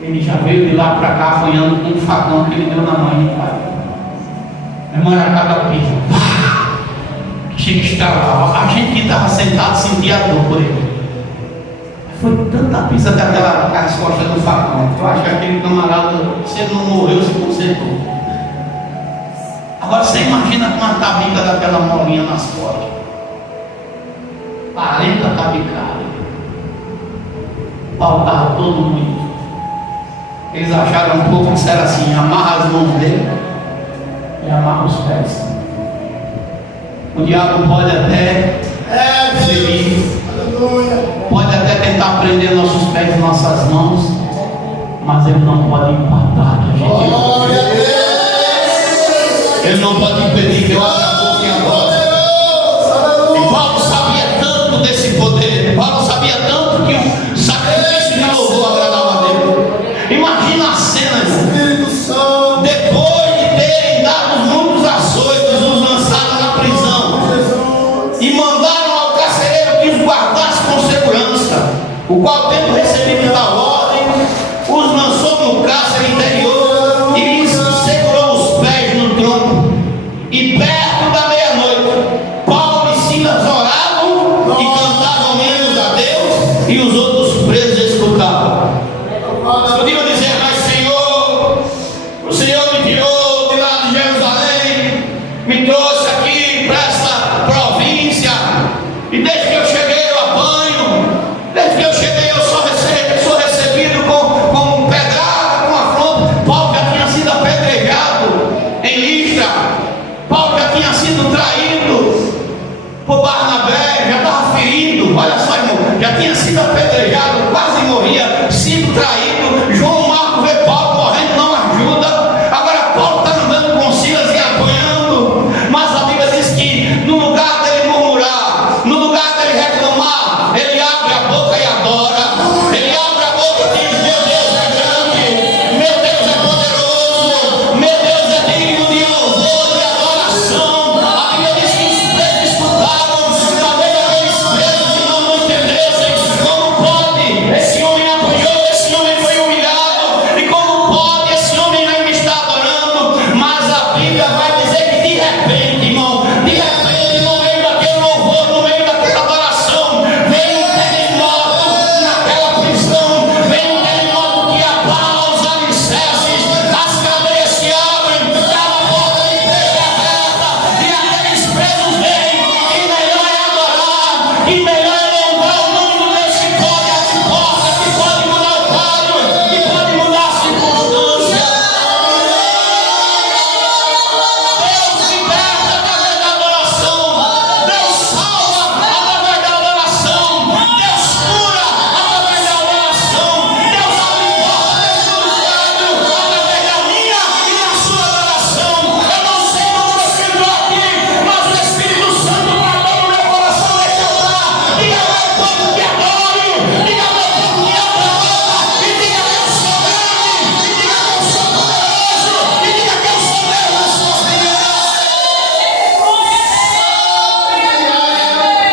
Ele já veio de lá para cá apanhando com um facão que ele deu na mãe do pai. Meu irmão era cada piso. Chega estalava. A gente que estava sentado sentia a dor por ele. Foi tanta pizza daquela resposta do facão. Eu acho que aquele camarada, se ele não morreu, se consertou. Agora você imagina com uma tabica daquela molinha nas costas. 40 tabicadas. Paulo estava todo muito. Eles acharam um pouco que disseram assim: amarra as mãos dele e amarra os pés. O diabo pode até ferir, pode até tentar prender nossos pés e nossas mãos, mas ele não pode empatar que a gente. Ele não pode impedir que eu abra a boca e agora. E Paulo sabia tanto desse poder, Paulo sabia tanto que o sacrifício de louvor agradava a Deus. Imagina a cena, irmão. Depois de terem dado muitos açoites, os lançaram na prisão e mandaram ao carcereiro que os guardasse com segurança, o qual, tendo recebido da ordem, os lançou no cárcere interior e lhes segurou os pés no tronco. E perto da meia-noite, Paulo e Silas oravam e cantavam hinos a Deus, e os outros presos escutavam. Podiam dizer: mas Senhor, o Senhor me tirou de lá de Jerusalém, me trouxe aqui para essa província, e desde que eu cheguei eu apanho, desde que eu cheguei eu sou recebido com pedrada, com afronta. Paulo já tinha sido apedrejado em Listra, Paulo já tinha sido traído por Barnabé, já estava ferido, olha só, irmão, já tinha sido apedrejado, quase morria, sido traído. João Marcos vê Paulo morrendo, não ajuda. Agora Paulo Bíblia vai dizer que de repente, irmão, no meio daquele louvor, no meio daquela adoração, veio um terremoto naquela prisão, veio um terremoto que abala os alicerces, as cadeias se abrem, a porta de igreja aberta, e aqueles presos vêm, e melhor é adorar, e melhor é louvar o nome do Deus que pode abrir porta, que pode mudar o quadro, que pode mudar a circunstância. Deus liberta através da adoração, Deus salva através da adoração, Deus cura através da adoração, Deus abre porta, Deus muda o quadro através da minha e da sua adoração. Eu não sei como você entrou aqui, mas o Espírito Santo guardou no meu coração esse altar. Diga ao meu povo que adore, diga ao meu povo que aplauda, e diga que eu sou grande, e diga que eu sou poderoso, e diga que eu sou Deus da sua vida.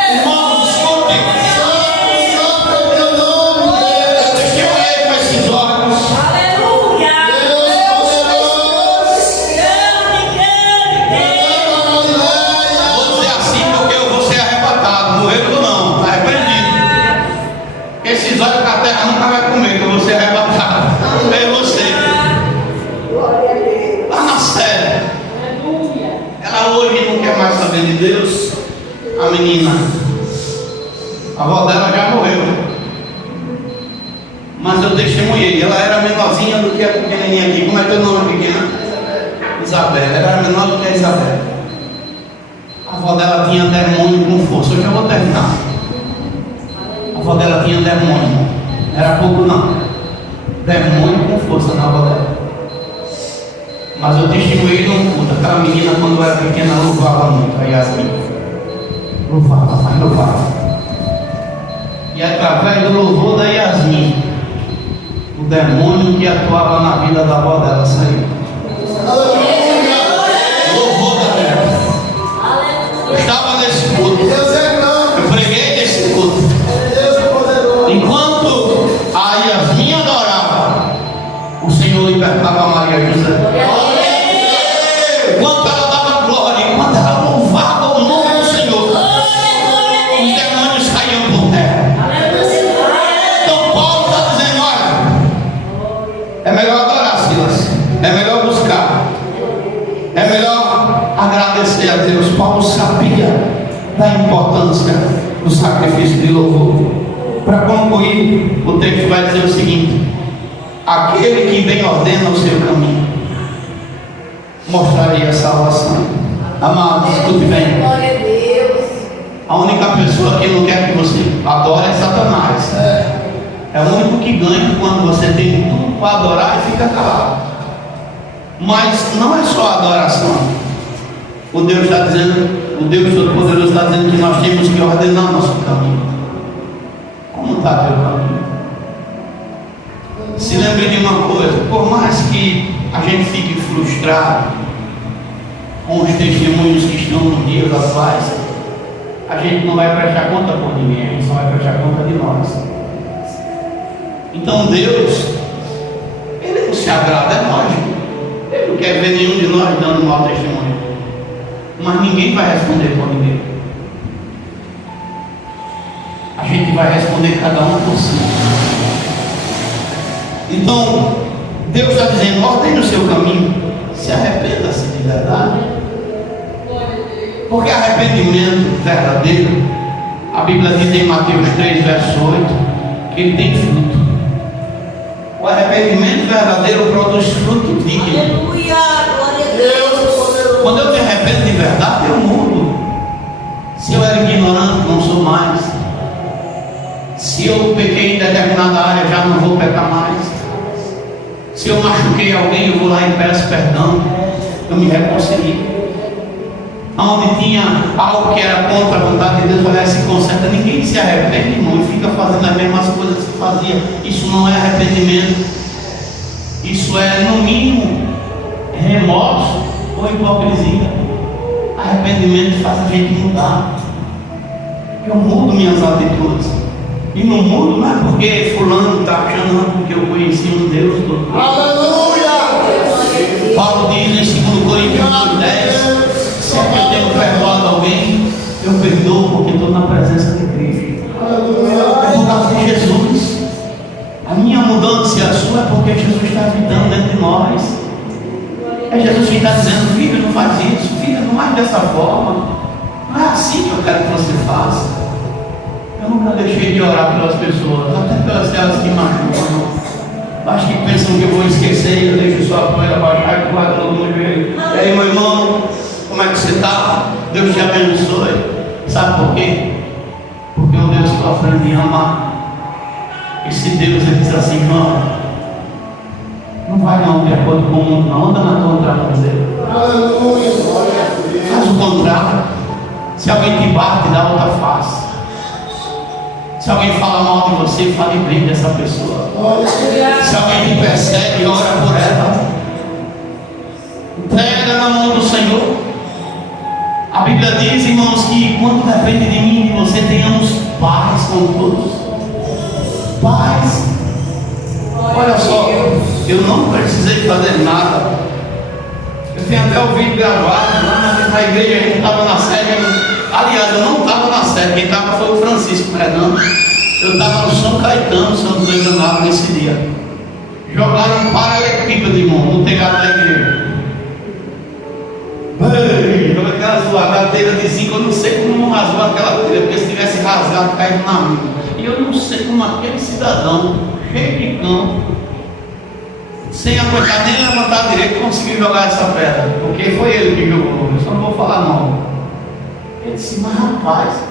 Irmãos, escutem, eu testemunhei com esses olhos. Aleluia! Vou dizer assim porque eu vou ser arrebatado. Morrer ou não, está repreendido. Esses olhos que a terra nunca vai comer, que eu vou ser arrebatado. É você. Lá na série. Ela hoje não quer mais saber de Deus. A menina, a avó dela já morreu. Mas eu testemunhei. Ela era menorzinha do que a pequenininha aqui. Como é teu nome, pequena? Isabel. Ela era menor do que a Isabel. A avó dela tinha demônio com força. Eu já vou terminar. A avó dela tinha demônio. Não era pouco não. Demônio com força na avó dela. Mas eu testemunhei num culto. Aquela menina, quando era pequena, louvava muito. A Yasmin. Louvava, mas louvava. E através do louvor da Yasmin, o demônio que atuava na vida da avó dela saiu. Louvor da dela. Eu estava nesse culto. Eu preguei nesse culto. Enquanto a Yasmin adorava, o Senhor libertava a Maria José. Enquanto ela dava glória, enquanto ela louvava o nome do Senhor, os demônios caíam por terra. Então Paulo está dizendo: olha, é melhor adorar, Silas, é melhor buscar, é melhor agradecer a Deus. Paulo sabia da importância do sacrifício de louvor. Para concluir, o texto vai dizer o seguinte: aquele que bem ordena o seu caminho mostraria a salvação. Amados, escute bem. Glória a Deus. A única pessoa que não quer que você adore é Satanás. É o único que ganha quando você tem tudo para adorar e fica calado. Mas não é só a adoração. O Deus está dizendo, o Deus Todo-Poderoso está dizendo que nós temos que ordenar nosso caminho. Como está teu caminho? Se lembre de uma coisa: por mais que a gente fique frustrado com os testemunhos que estão nos dias atuais, a gente não vai prestar conta por ninguém, a gente só vai prestar conta de nós. Então Deus, Ele não se agrada, é lógico. Ele não quer ver nenhum de nós dando mau testemunho. Mas ninguém vai responder por ninguém. A gente vai responder cada um por si. Então, Deus está dizendo: ordene o seu caminho, se arrependa-se de verdade. Porque arrependimento verdadeiro, a Bíblia diz em Mateus 3, verso 8, que ele tem fruto. O arrependimento verdadeiro produz fruto digno. Aleluia, glória a Deus. Quando eu me arrependo de verdade, eu mudo. Se eu era ignorante, não sou mais. Se eu pequei em determinada área, já não vou pecar mais. Se eu machuquei alguém, eu vou lá e peço perdão. Eu me reconcilio. Onde tinha algo que era contra a vontade de Deus, vai lá, se conserta. Ninguém se arrepende, irmão, e fica fazendo as mesmas coisas que fazia. Isso não é arrependimento. Isso é, no mínimo, remorso ou hipocrisia. Arrependimento faz a gente mudar. Eu mudo minhas atitudes. E não mudo não é porque fulano está achando, não é porque eu conheci um Deus todo. Aleluia! Paulo diz em 2 Coríntios nós. É Jesus que está dizendo: filho, não faz isso, filho, não age dessa forma. Não é assim que eu quero que você faça. Eu nunca deixei de orar pelas pessoas, até pelas que machucam. Acho que pensam que eu vou esquecer e eu deixo só a poeira baixar e guardo no meu joelho. E aí, meu irmão, como é que você está? Deus te abençoe. Sabe por quê? Porque o Deus que eu aprendi a amar. Esse Deus, ele diz assim: irmão, não vai não de acordo com o mundo, não anda na contramão dele. Faz o contrário. Se alguém te bate, dá outra face. Se alguém fala mal de você, fale bem dessa pessoa. Se alguém te persegue, ora por ela. Entrega na mão do Senhor. A Bíblia diz, irmãos, que quando depende de mim e de você, tenhamos paz com todos. Paz. Olha só, eu não precisei fazer nada. Eu tenho até o vídeo gravado lá na igreja. A gente estava na sede. Aliás, eu não estava na sede, quem estava foi o Francisco pregando. Eu estava no São Caetano, Santo Leonardo, nesse dia. Jogaram um paralelepípedo, irmão, no telhado da igreja. Jogaram aquela zoagadeira de zinco. Eu não sei como não rasgou aquela telha, porque se tivesse rasgado, caído na minha. E eu não sei como aquele cidadão, cheio de cão, sem aguentar nem levantar direito, conseguiu jogar essa pedra. Porque foi ele que jogou, eu só não vou falar não. Ele disse: mas rapaz,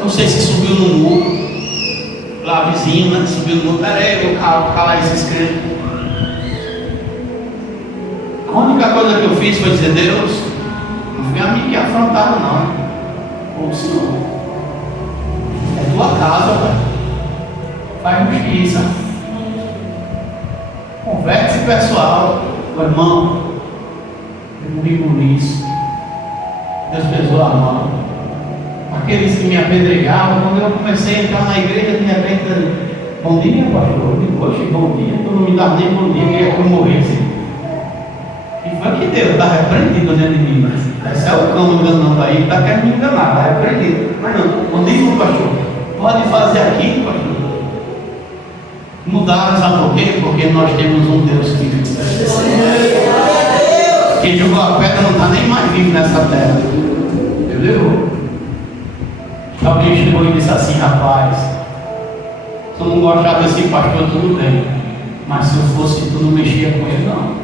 não sei se subiu no muro, lá vizinho, né? Subiu no muro, peraí, o cara se inscreveu. A única coisa que eu fiz foi dizer: Deus, não fui a mim que afrontaram, não. Ou Senhor, é tua casa, velho. Faz justiça. Converte esse pessoal. Meu irmão, eu morri por isso. Deus pesou a mão. Aqueles que me apedrejavam, quando eu comecei a entrar na igreja, de repente, bom dia, pastor. Eu digo: poxa, bom dia. Tu não me dá nem bom dia, queria que eu morresse. E foi que Deus está repreendido dentro de mim. Mas esse é o cão enganando aí, está querendo me enganar, está repreendido. Mas não, bom dia, pastor. Pode fazer aqui, pastor. Mudaram, sabe por quê? Porque nós temos um Deus que quem jogou a pedra não está nem mais vivo nessa terra. Entendeu? Alguém chegou e disse assim: rapaz, se eu não gostar desse pastor, tudo bem. Mas se eu fosse, tu não mexia com ele, não.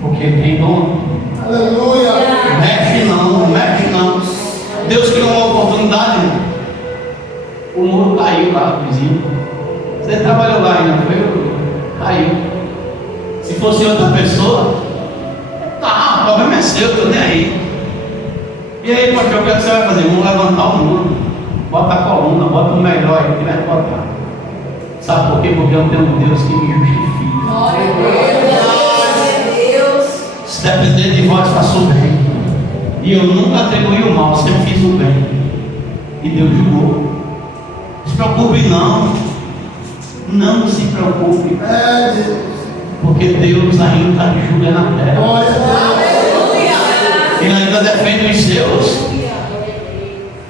Porque ele tem dono. Aleluia. Mexe não, mexe não. Deus criou uma oportunidade. O muro caiu lá, vizinho. Você trabalhou lá ainda, foi? Caiu. Se fosse outra pessoa, tá, o problema é seu, tô nem aí. E aí, pastor, o que você vai fazer? Vamos levantar o muro, bota a coluna, bota o melhor aí, que vai botar. Sabe por quê? Porque eu tenho um Deus que me justifica. Glória a Deus. Se depender de vós, faço o bem. E eu nunca atribuí o mal, sempre fiz o bem. E Deus julgou. Não se preocupe não. Não se preocupe. Porque Deus ainda julga na terra. Ele ainda defende os seus.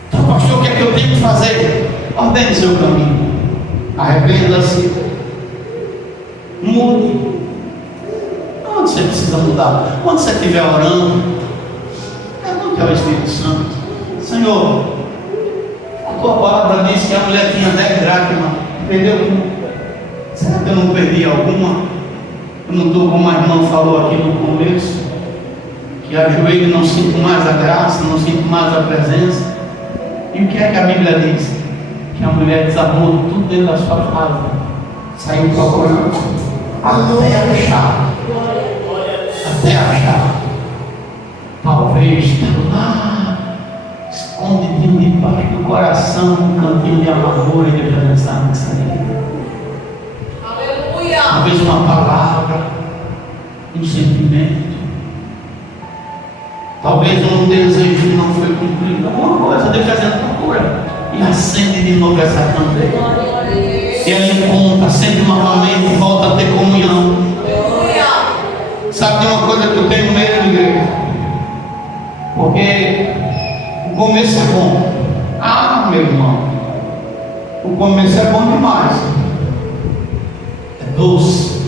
Então, pastor, o que é que eu tenho que fazer? Ordene seu caminho. Arrependa-se. Mude. Onde você precisa mudar? Quando você estiver orando, pergunte ao Espírito Santo: Senhor, a tua palavra diz que a mulher tinha 10 dracmas, perdeu uma. Será que eu não perdi alguma? Eu não estou como a irmã falou aqui no começo, que ajoelho e não sinto mais a graça, não sinto mais a presença. E o que é que a Bíblia diz? Que a mulher desarmou tudo dentro da sua casa, saiu procurando até achar. Até achar. Talvez lá, escondidinho debaixo do coração, um cantinho de amargura, e Deus já sabe que sair. Talvez uma palavra, um sentimento, talvez um desejo que não foi cumprido, alguma coisa. Deus está dizendo: procura e acende de novo essa candeia. E ela encontra, acende novamente, volta a ter comunhão. Sabe, tem uma coisa que eu tenho medo, igreja, porque o começo é bom. Ah, meu irmão, o começo é bom demais. Doce,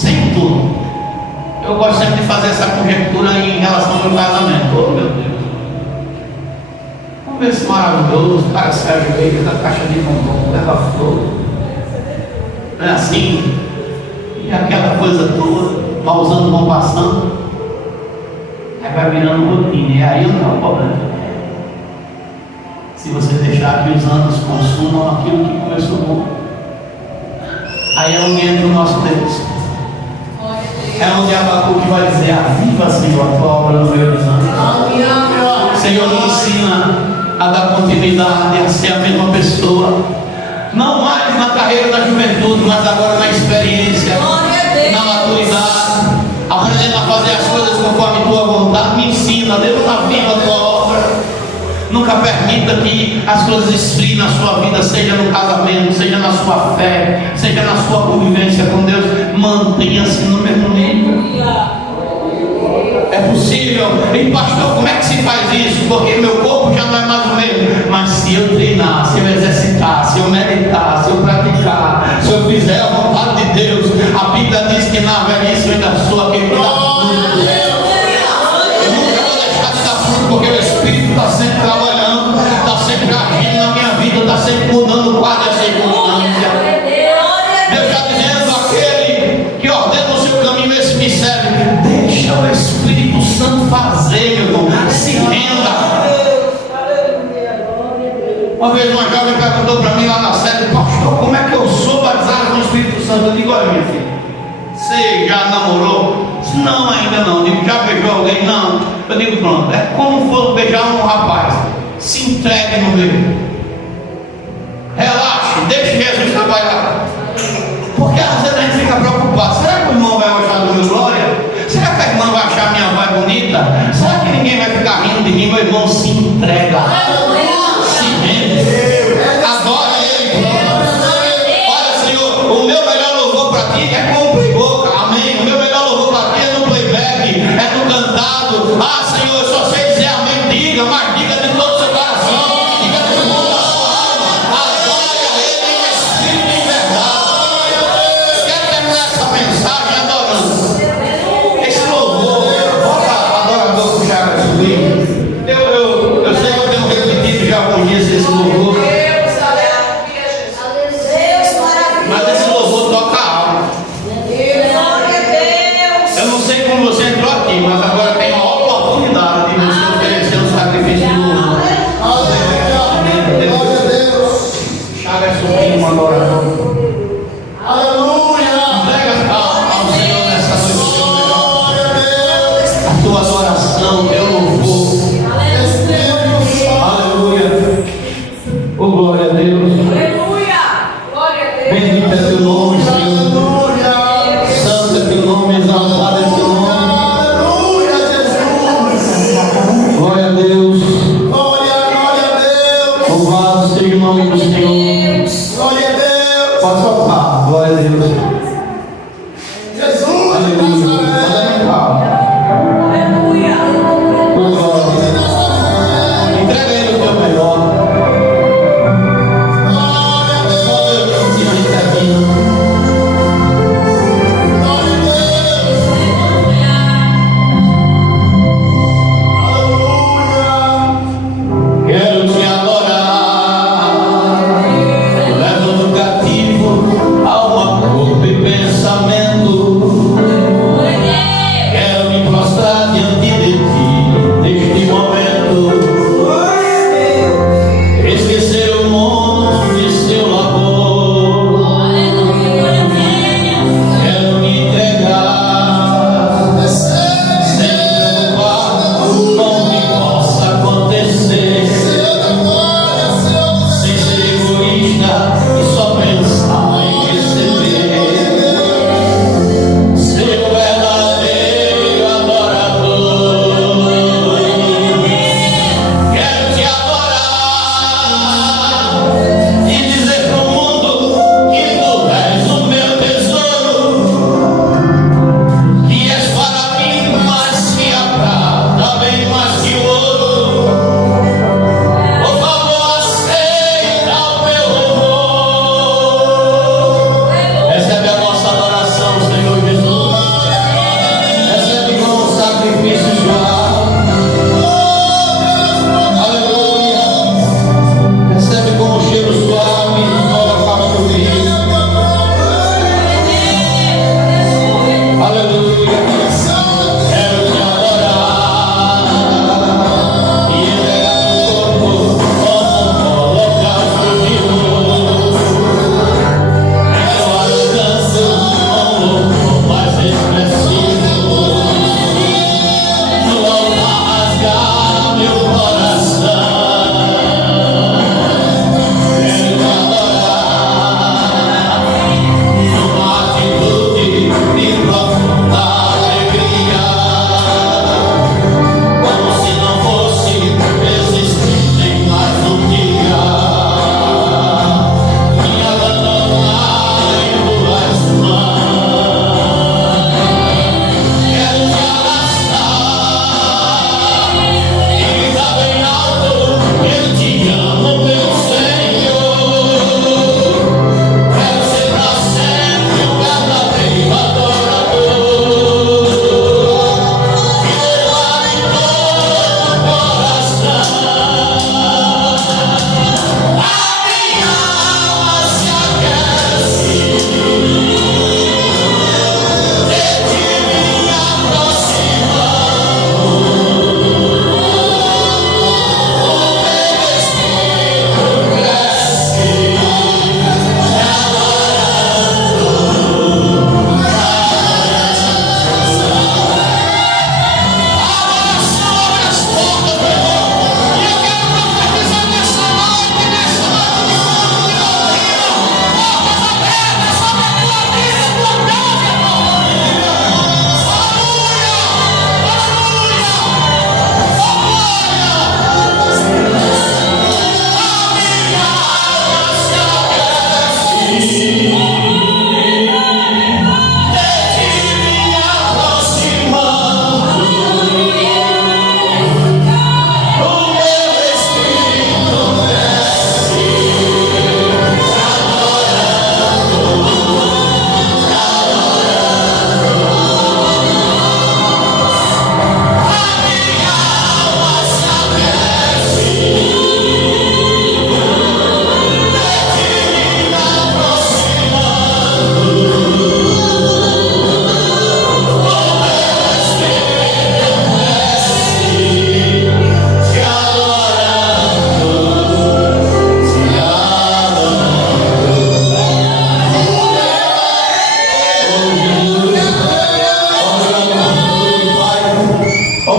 sem tudo. Eu gosto sempre de fazer essa conjectura em relação ao meu casamento. Oh, meu Deus. Vamos ver se maravilhoso, o cara se ajoelha da caixa de bombom, leva flor. Não é assim? E aquela coisa toda, vai usando, vão passando. Aí vai virando rotina, e aí não é o problema. Se você deixar que os anos consumam aquilo que começou bom. Aí é onde entra o nosso Deus. É onde Abacuque vai dizer: aviva, Senhor, a tua obra no meu horizonte. Senhor, me ensina a dar continuidade, a ser a mesma pessoa. Não mais na carreira da juventude, mas agora na experiência, na maturidade, aprendendo a fazer as coisas conforme a tua vontade. Me ensina, Deus, aviva a tua obra. Nunca permita que as coisas esfriem na sua vida, seja no casamento, seja na sua fé, seja na sua convivência com Deus. Mantenha-se no mesmo nível. É possível. E pastor, como é que se faz isso? Porque meu corpo já não é mais o mesmo. Mas se eu treinar, se eu exercitar, se eu meditar, se eu praticar, se eu fizer a vontade de Deus, a Bíblia diz que na velhice eu ainda sou aquele que dá fruto. Eu nunca vou deixar de dar fruto, porque o Espírito está sempre trabalhando, está sempre agindo na minha vida, está sempre mudando o quadro e a circunstância. Deus está dizendo: aquele que ordena o seu caminho, esse me serve. Deixa o Espírito Santo fazer, meu irmão. Se renda. Uma vez uma jovem perguntou para mim lá na sede: pastor, como é que eu sou batizado com o Espírito Santo? Eu digo: olha, minha filha, você já namorou? Não, ainda não. Eu digo: já beijou alguém? Não. Eu digo: pronto, é como for beijar um rapaz. Se entregue no meio. Relaxe, deixe Jesus trabalhar. Porque às vezes a gente fica preocupado: será que o irmão vai achar do meu glória? Será que a irmã vai achar minha voz bonita? Será que ninguém vai ficar rindo de mim? Meu irmão, se entrega. Se rende. Adora Ele. Olha, Senhor, o meu melhor louvor para ti é com o play boca. Amém. O meu melhor louvor para ti é no playback, é no cantado. Ah, Senhor, eu só sei dizer amém. Diga, mas diga de todo o seu coração. Diga de todo a sua alma. Adore a Ele em espírito e em verdade. Quero terminar essa mensagem adorando. Esse louvor, bota adorador que já vai subir. Eu sei que eu tenho repetido já alguns dias esse louvor.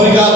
Obrigado